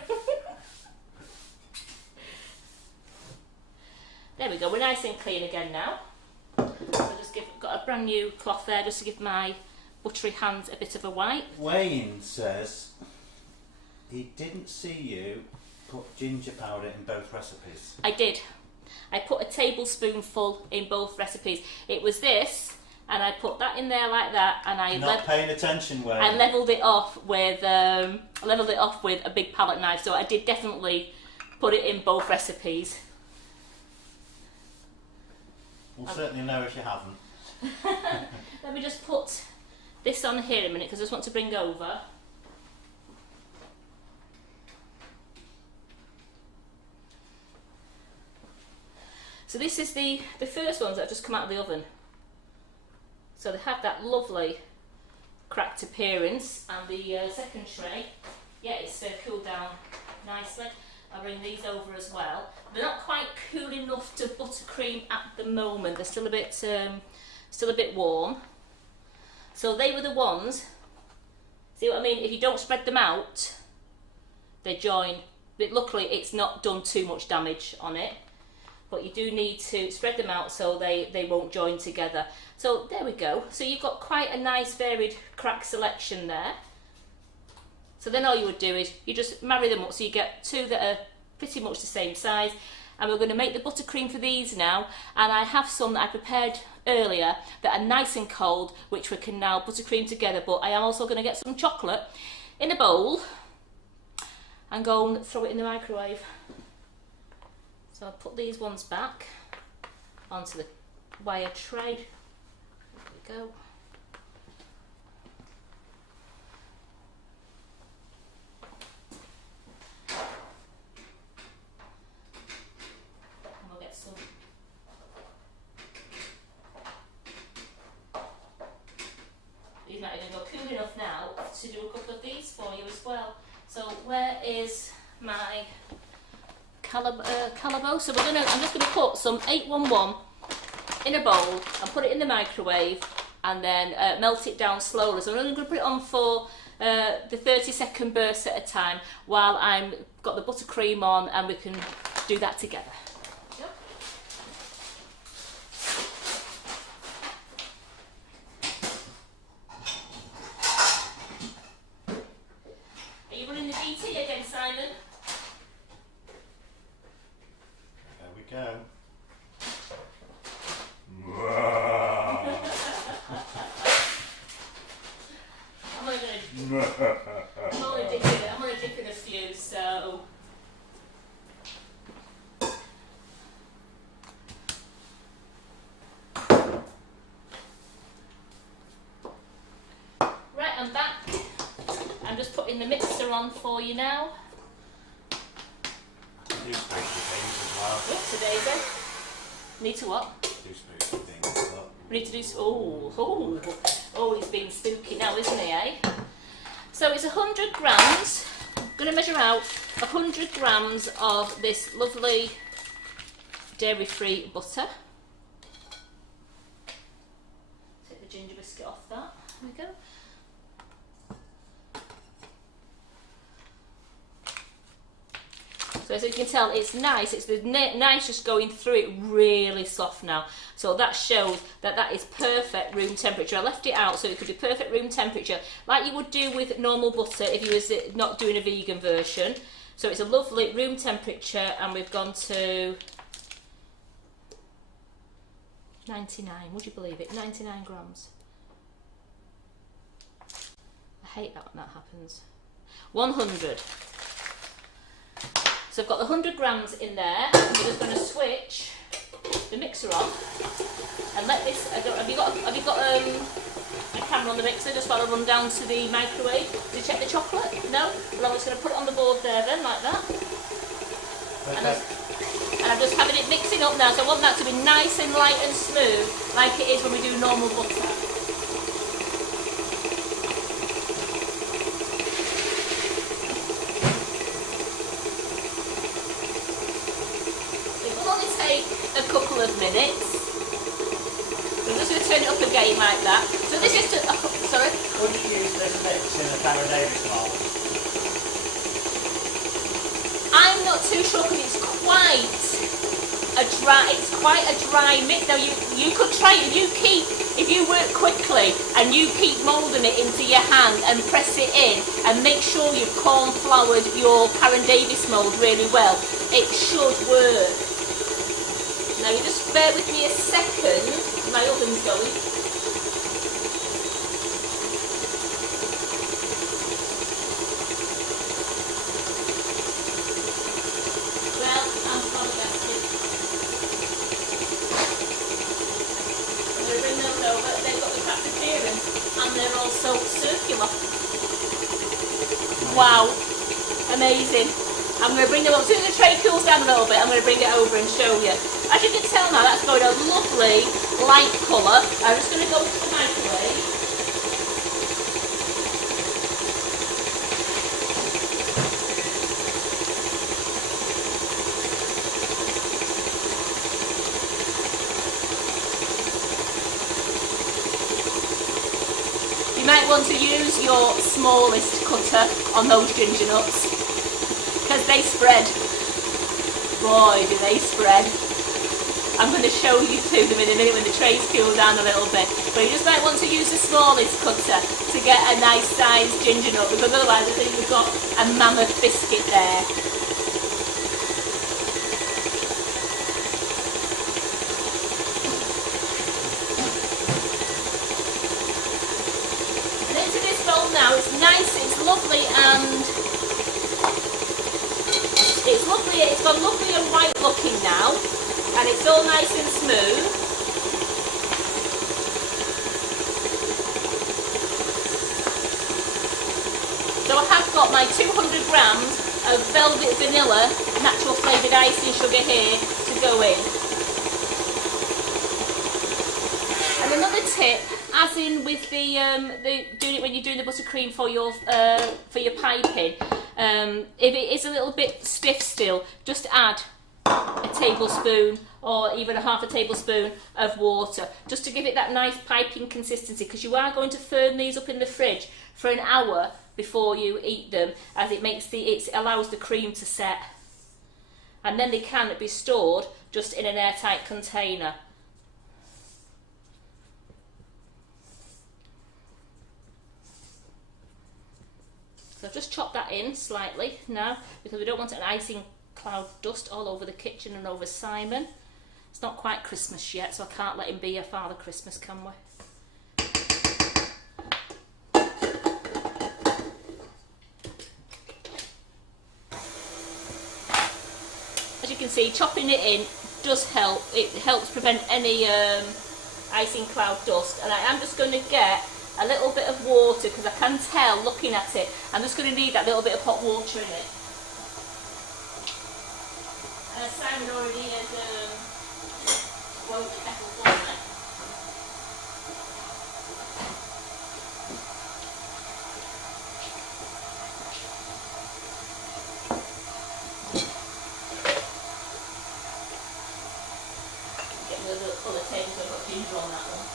There we go. We're nice and clean again now. So just got a brand new cloth there just to give my buttery hands a bit of a wipe. Wayne says he didn't see you put ginger powder in both recipes. I did. I put a tablespoonful in both recipes. It was this, and I put that in there like that, and I not paying attention, Wayne. I levelled it off with a big palette knife. So I did definitely put it in both recipes. We'll certainly know if you haven't. Let me just put this on here a minute because I just want to bring over. So this is the first ones that have just come out of the oven. So they have that lovely cracked appearance, and the second tray, yeah, it's cooled down nicely. I'll bring these over as well. They're not quite cool enough to buttercream at the moment. They're still a bit warm. So they were the ones. See what I mean? If you don't spread them out, they join. But luckily, it's not done too much damage on it. But you do need to spread them out so they won't join together. So there we go. So you've got quite a nice varied crack selection there. So then all you would do is you just marry them up so you get 2 that are pretty much the same size. And we're going to make the buttercream for these now. And I have some that I prepared earlier that are nice and cold, which we can now buttercream together. But I am also going to get some chocolate in a bowl and go and throw it in the microwave. So I'll put these ones back onto the wire tray. There we go. cool enough now to do a couple of these for you as well. So where is my calabo? So I'm just going to put some 811 in a bowl and put it in the microwave and then melt it down slowly. So I'm only going to put it on for the 30-second bursts at a time while I'm got the buttercream on, and we can do that together. Yep. Are you running the BT again, Simon? There we go. I'm only dipping a few, so. Right, I'm back. I'm just putting the mixer on for you now. Do spooky things as well. Oops, a daisy. Need to what? Do spooky things as well. We need to do. Oh, he's being spooky now, isn't he, eh? So it's 100 grams. I'm going to measure out 100 grams of this lovely dairy-free butter. Take the ginger biscuit off that. There we go. So as you can tell, it's nice. It's the nice just going through it, really soft now. So that shows that that is perfect room temperature. I left it out so it could be perfect room temperature, like you would do with normal butter if you was not doing a vegan version. So it's a lovely room temperature, and we've gone to 99. Would you believe it? 99 grams. I hate that when that happens. 100. So I've got the 100 grams in there. I'm just going to switch the mixer on and let this. Have you got a camera on the mixer? Just while I run down to the microwave to check the chocolate. No. Well, I'm just going to put it on the board there then, like that. And I'm just having it mixing up now. So I want that to be nice and light and smooth, like it is when we do normal butter. A couple of minutes. So I'm just going to turn it up again like that. So this is to, sorry? Would you use this mix in a Faraday mold? I'm not too sure because it's quite a dry mix. Now you could try it if you work quickly and you keep moulding it into your hand and press it in and make sure you've corn floured your Karen Davis mould really well. It should work. Now you just bear with me a second, my oven's going. Well, I'm flabbergasted. I'm going to bring those over. They've got the cracked appearance and they're also circular. Wow, amazing. I'm going to bring them up. As soon as the tray cools down a little bit, I'm going to bring it over and show you. As you can tell now, that's going a lovely light colour. I'm just going to go to the microwave. You might want to use your smallest cutter on those ginger nuts, because they spread. Boy, do they spread. I'm going to show you to them in a minute when the trays cool down a little bit. But you just might want to use the smallest cutter to get a nice sized ginger nut, because otherwise I think you've got a mammoth biscuit there. And into this bowl now, it's nice, it's lovely, and it's lovely, it's got lovely and white looking now. And it's all nice and smooth. So I have got my 200 grams of velvet vanilla natural flavoured icing sugar here to go in. And another tip as in with the doing it when you're doing the buttercream for your piping, if it is a little bit stiff still, just add a tablespoon or even a half a tablespoon of water, just to give it that nice piping consistency, because you are going to firm these up in the fridge for an hour before you eat them, as it allows the cream to set, and then they can be stored just in an airtight container. So I've just chopped that in slightly now, because we don't want an icing cloud dust all over the kitchen and over Simon. It's not quite Christmas yet, so I can't let him be a Father Christmas, can we? As you can see, chopping it in does help. It helps prevent any icing cloud dust. And I am just going to get a little bit of water, because I can tell looking at it, I'm just going to need that little bit of hot water in it. And Simon already has boiled the kettle for me. Get rid of the other table so I've got ginger on that one.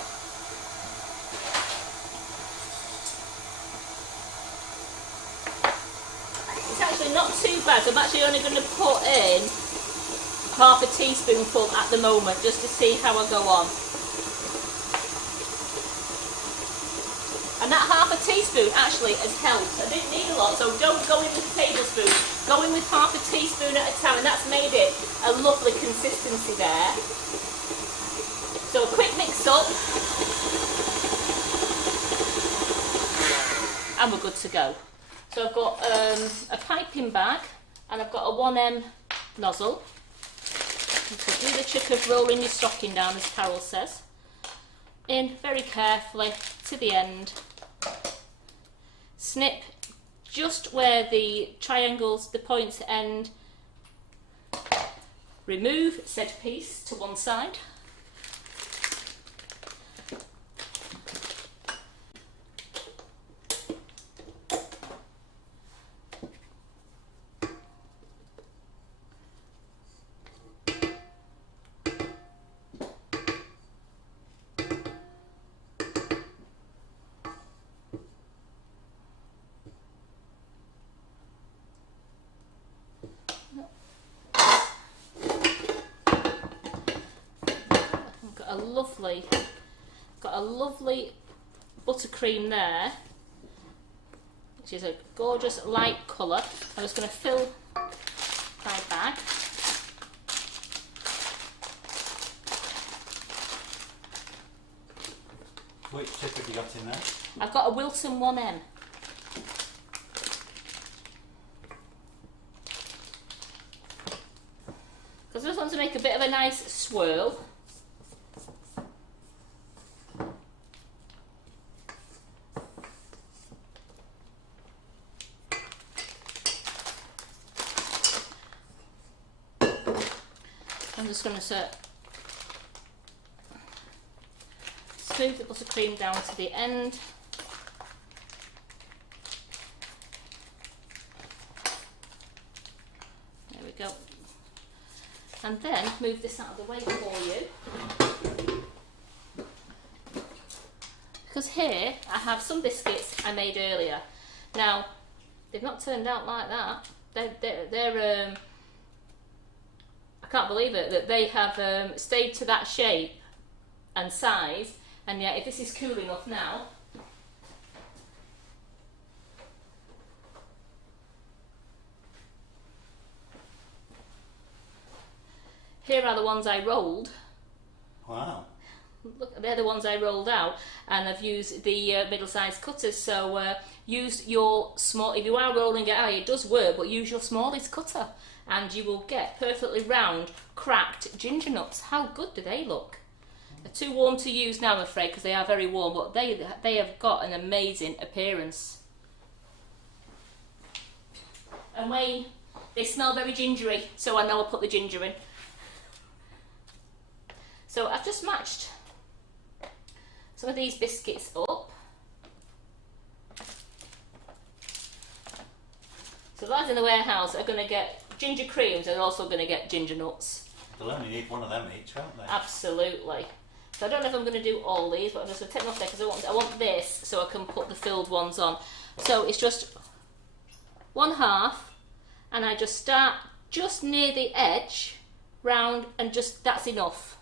It's actually not too bad, so I'm actually only going to put in half a teaspoonful at the moment, just to see how I go on. And that half a teaspoon actually has helped. I didn't need a lot, so don't go in with a tablespoon. Go in with half a teaspoon at a time, and that's made it a lovely consistency there. So a quick mix up, and we're good to go. So I've got a piping bag, and I've got a 1M nozzle. You can do the trick of rolling your stocking down, as Carol says. In very carefully to the end. Snip just where the triangles, the points end. Remove said piece to one side. Got a lovely buttercream there, which is a gorgeous light colour. I'm just going to fill my bag. Which tip have you got in there? I've got a Wilton 1M. Because I just want to make a bit of a nice swirl. I'm just going to smooth the buttercream down to the end. There we go. And then move this out of the way for you. Because here I have some biscuits I made earlier. Now, they've not turned out like that. They're I can't believe it that they have stayed to that shape and size, and yet if this is cool enough now, here are the ones I rolled. Wow. Look, they're the ones I rolled out, and I've used the middle-sized cutters. So use your small, if you are rolling it out, it does work, but use your smallest cutter and you will get perfectly round, cracked ginger nuts. How good do they look? They're too warm to use now, I'm afraid, because they are very warm, but they have got an amazing appearance. And Wayne, they smell very gingery, so I know I'll put the ginger in. So I've just matched some of these biscuits up. So the lads in the warehouse are going to get ginger creams and they're also going to get ginger nuts. They'll only need one of them each, won't they? Absolutely. So I don't know if I'm going to do all these, but I'm just going to take them off there because I want this so I can put the filled ones on. So it's just 1/2, and I just start just near the edge, round, and just that's enough.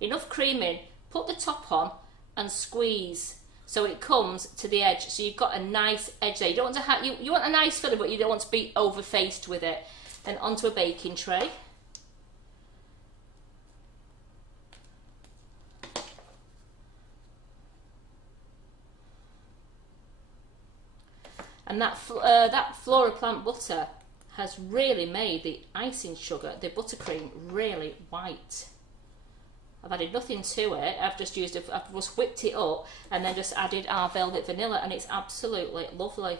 Enough cream in. Put the top on and squeeze so it comes to the edge. So you've got a nice edge there. You don't want to have you want a nice filling, but you don't want to be over-faced with it. Then onto a baking tray. And that Flora plant butter has really made the icing sugar, the buttercream, really white. I've added nothing to it. I've just whipped it up and then just added our velvet vanilla, and it's absolutely lovely.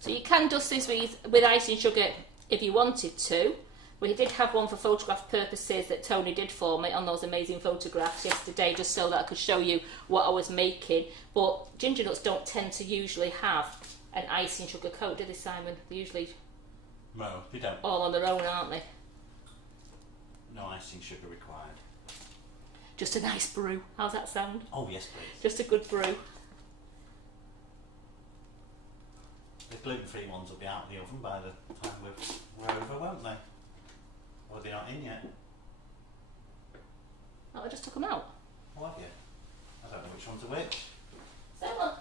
So you can dust this with icing sugar if you wanted to. We did have one for photograph purposes that Tony did for me on those amazing photographs yesterday, just so that I could show you what I was making. But ginger nuts don't tend to usually have an icing sugar coat, do they, Simon? They're usually they don't. all on their own, aren't they? No icing sugar required. Just a nice brew. How's that sound? Oh yes, please. Just a good brew. The gluten-free ones will be out of the oven by the time we're over, won't they? Or they're not in yet. Oh, I just took them out. Oh, have you? I don't know which ones are which.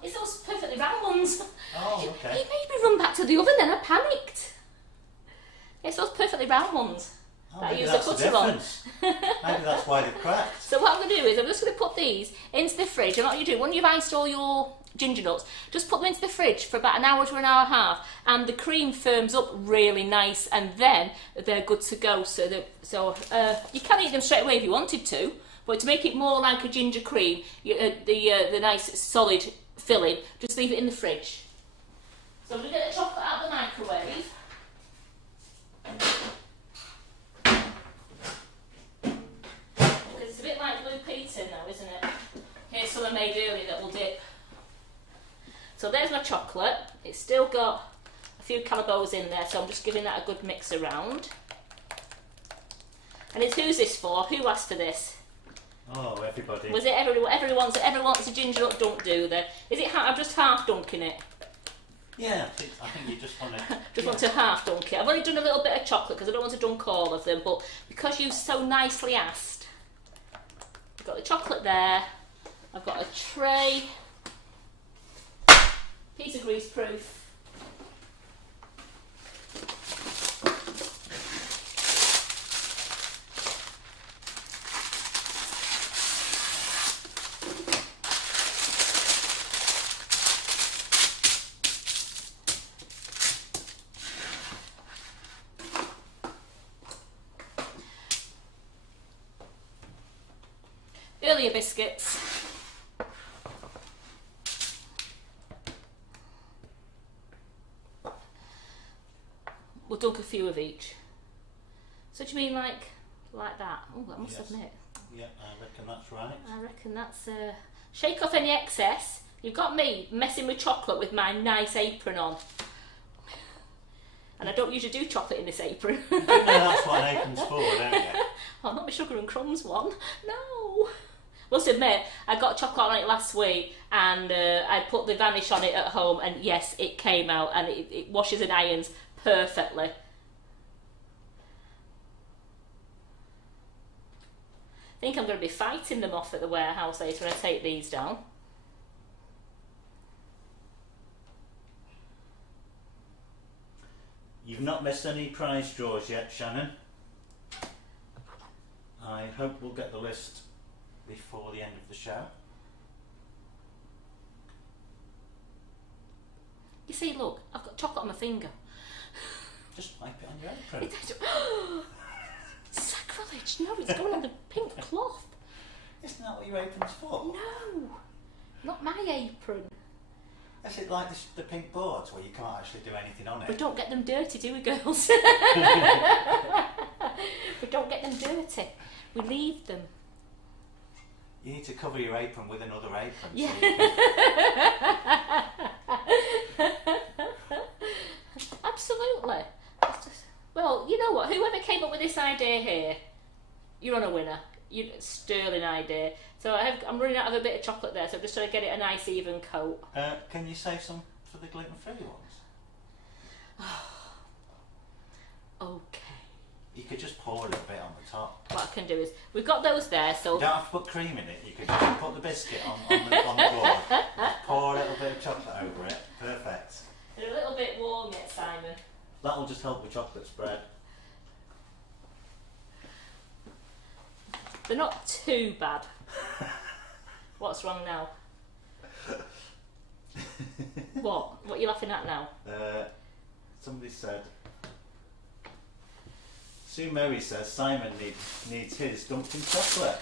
It's those perfectly round ones. Oh, okay. He made me run back to the oven, then I panicked. It's those perfectly round ones that I maybe use that's the butter on. Maybe that's why they've cracked. So what I'm going to do is I'm just going to put these into the fridge. And what you do, when you've iced all your ginger nuts, just put them into the fridge for about an hour to an hour and a half, and the cream firms up really nice, and then they're good to go. So you can eat them straight away if you wanted to, but to make it more like a ginger cream, the nice solid filling, just leave it in the fridge. So I'm going to get the chocolate out of the microwave. Because it's a bit like blue Peter now, isn't it? Here's some I made earlier that will dip. So there's my chocolate. It's still got a few calabos in there, so I'm just giving that a good mix around. And who's this for? Who asked for this? Oh, everybody. Was it everyone? Everyone wants a ginger nut dunk, do they? Is it? I'm just half dunking it. Yeah, I think you just want to... Want to half dunk it. I've only done a little bit of chocolate because I don't want to dunk all of them, but because you so nicely asked, I've got the chocolate there. I've got a tray. Piece of greaseproof. Earlier biscuits. We'll dunk a few of each. So do you mean like that? Oh, I must admit. Yeah, I reckon that's right. I reckon that's... Shake off any excess. You've got me messing with chocolate with my nice apron on. And I don't usually do chocolate in this apron. You do know that's what an apron's for, don't you? Oh, not my Sugar and Crumbs one. No. Must admit, I got chocolate on it last week, and I put the Vanish on it at home, and yes, it came out, and it washes and irons perfectly. I think I'm going to be fighting them off at the warehouse later when I take these down. You've not missed any prize draws yet, Shannon. I hope we'll get the list before the end of the show. You see, look, I've got chocolate on my finger. Just wipe it on your apron. Sacrilege! No, it's going on the pink cloth. Isn't that what your apron's for? No, not my apron. Is it like the pink boards where you can't actually do anything on it? We don't get them dirty, do we, girls? We don't get them dirty. We leave them. You need to cover your apron with another apron. Yeah. Absolutely. Well, you know what? Whoever came up with this idea here, you're on a winner. Sterling idea. So I'm running out of a bit of chocolate there, so I'm just trying to get it a nice even coat. Can you save some for the gluten-free ones? Okay. You could just pour a little bit on the top. What I can do is, we've got those there, so... You don't have to put cream in it, you could just put the biscuit on the board, pour a little bit of chocolate over it, perfect. They're a little bit warm yet, Simon. That'll just help with chocolate spread. They're not too bad. What's wrong now? What? What are you laughing at now? Somebody said... Sue Mary says Simon needs his dumped in chocolate.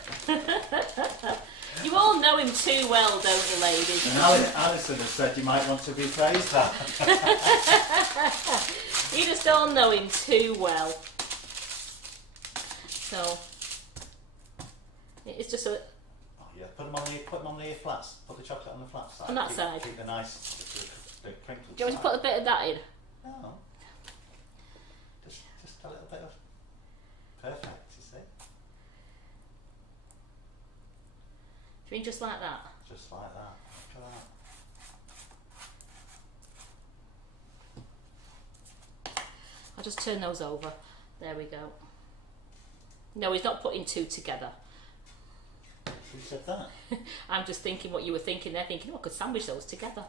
You all know him too well, don't you, ladies? And Alison has said you might want to rephrase that. You just all know him too well. So, it's just a... Oh yeah, put them on the flats. Put the chocolate on the flat side. On that side? Keep the nice, the crinkled Do you want side. to put a bit of that in? No. Just a little bit of... Perfect, you see? Do you mean just like that? Just like that. Look at that. I'll just turn those over. There we go. No, he's not putting two together. Who said that? I'm just thinking what you were thinking there, thinking, oh, I could sandwich those together.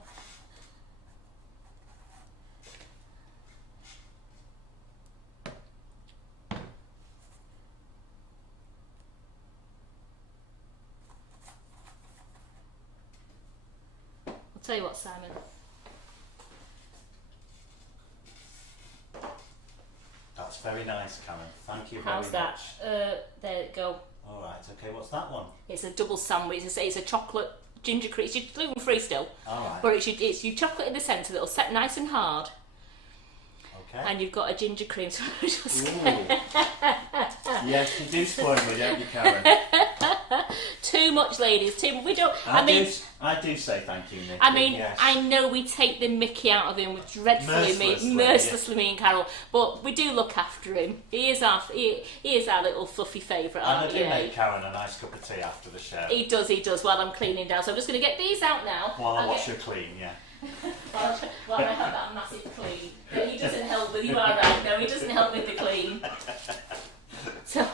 I'll tell you what, Simon. That's very nice, Karen. Thank you very How's that? much. There you go. All right, okay, what's that one? It's a double sandwich. It's a chocolate ginger cream. It's gluten-free still, All right. but it's your chocolate in the centre that'll set nice and hard. Okay. And you've got a ginger cream. So just Yes, you do spoil me, don't you, Karen? too much, ladies. Too much. We don't. I do say thank you, Nick. I mean, yes. I know we take the mickey out of him, mercilessly, me and Carol, but we do look after him. He is our little fluffy favourite. And I do make Karen a nice cup of tea after the show. He does. While I'm cleaning down, so I'm just going to get these out now. While I watch her clean, yeah. While I have that massive clean. No, he doesn't help with. You are right. No, he doesn't help with the clean. So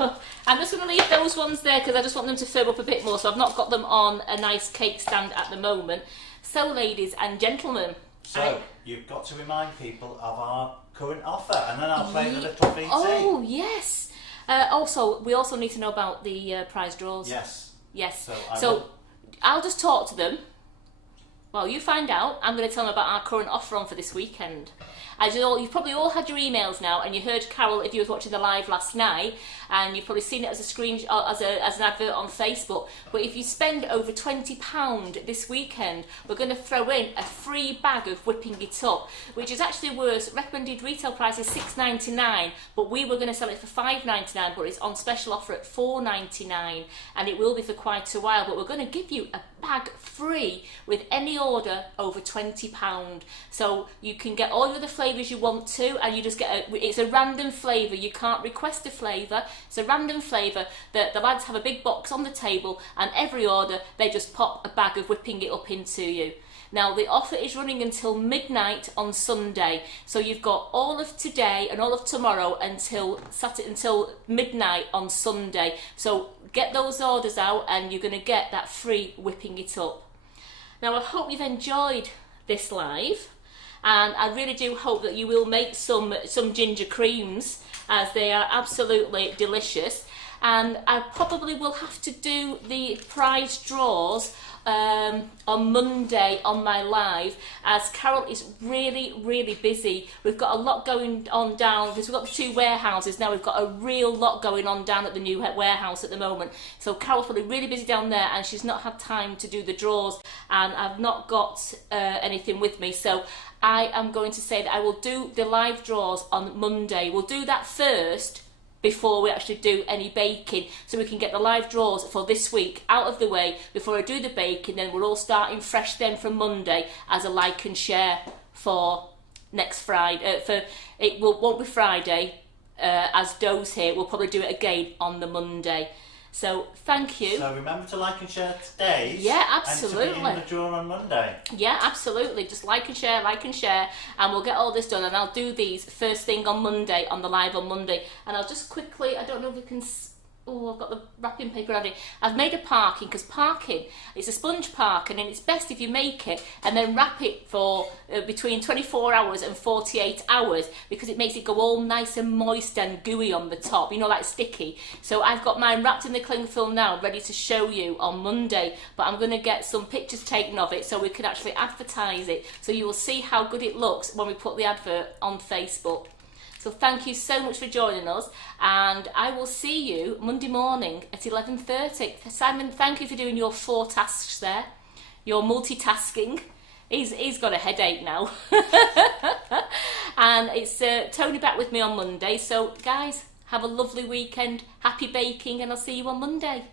I'm just going to leave those ones there because I just want them to firm up a bit more. So I've not got them on a nice cake stand at the moment. So, ladies and gentlemen. So you've got to remind people of our current offer, and then I'll play the little VT. Oh yes. Also, we also need to know about the prize draws. Yes. Yes. So I'll just talk to them. Well, you find out. I'm going to tell them about our current offer on for this weekend. As you've probably all had your emails now, and you heard Carol if you was watching the live last night, and you've probably seen it as a as an advert on Facebook. But if you spend over £20 this weekend, we're going to throw in a free bag of Whipping It Up, which is actually worth. Recommended retail price is £6.99, but we were going to sell it for £5.99, but it's on special offer at £4.99, and it will be for quite a while. But we're going to give you a bag free with any order over £20, so you can get all of the flavours you want to, and you just get it's a random flavour. You can't request a flavour. It's a random flavour that the lads have a big box on the table, and every order they just pop a bag of Whipping It Up into you. Now the offer is running until midnight on Sunday, so you've got all of today and all of tomorrow until midnight on Sunday. So get those orders out, and you're going to get that free Whipping It Up. Now I hope you've enjoyed this live, and I really do hope that you will make some ginger creams, as they are absolutely delicious. and I probably will have to do the prize draws on Monday on my live, as Carol is really busy. We've got a lot going on down, because we've got the 2 warehouses now. We've got a real lot going on down at the new warehouse at the moment, so Carol's probably really busy down there, and she's not had time to do the draws, and I've not got anything with me, so I am going to say that I will do the live draws on Monday. We'll do that first before we actually do any baking, so we can get the live draws for this week out of the way before I do the baking. Then we're all starting fresh then from Monday as a like and share for next Friday. Won't be Friday as Doe's here. We'll probably do it again on the Monday. So thank you. So remember to like and share today. Yeah, absolutely. And to be in the draw on Monday. Yeah, absolutely. Just like and share, and we'll get all this done. And I'll do these first thing on Monday, on the live on Monday. And I'll just quickly, I don't know if we can... Oh, I've got the wrapping paper ready. I've made a parking, because parking, it's a sponge parking, and it's best if you make it and then wrap it for between 24 hours and 48 hours, because it makes it go all nice and moist and gooey on the top, you know, like sticky. So I've got mine wrapped in the cling film now, ready to show you on Monday, but I'm going to get some pictures taken of it so we can actually advertise it, so you will see how good it looks when we put the advert on Facebook. So thank you so much for joining us, and I will see you Monday morning at 11:30. Simon, thank you for doing your 4 tasks there. Your multitasking. He's got a headache now. And it's Tony back with me on Monday. So guys, have a lovely weekend. Happy baking, and I'll see you on Monday.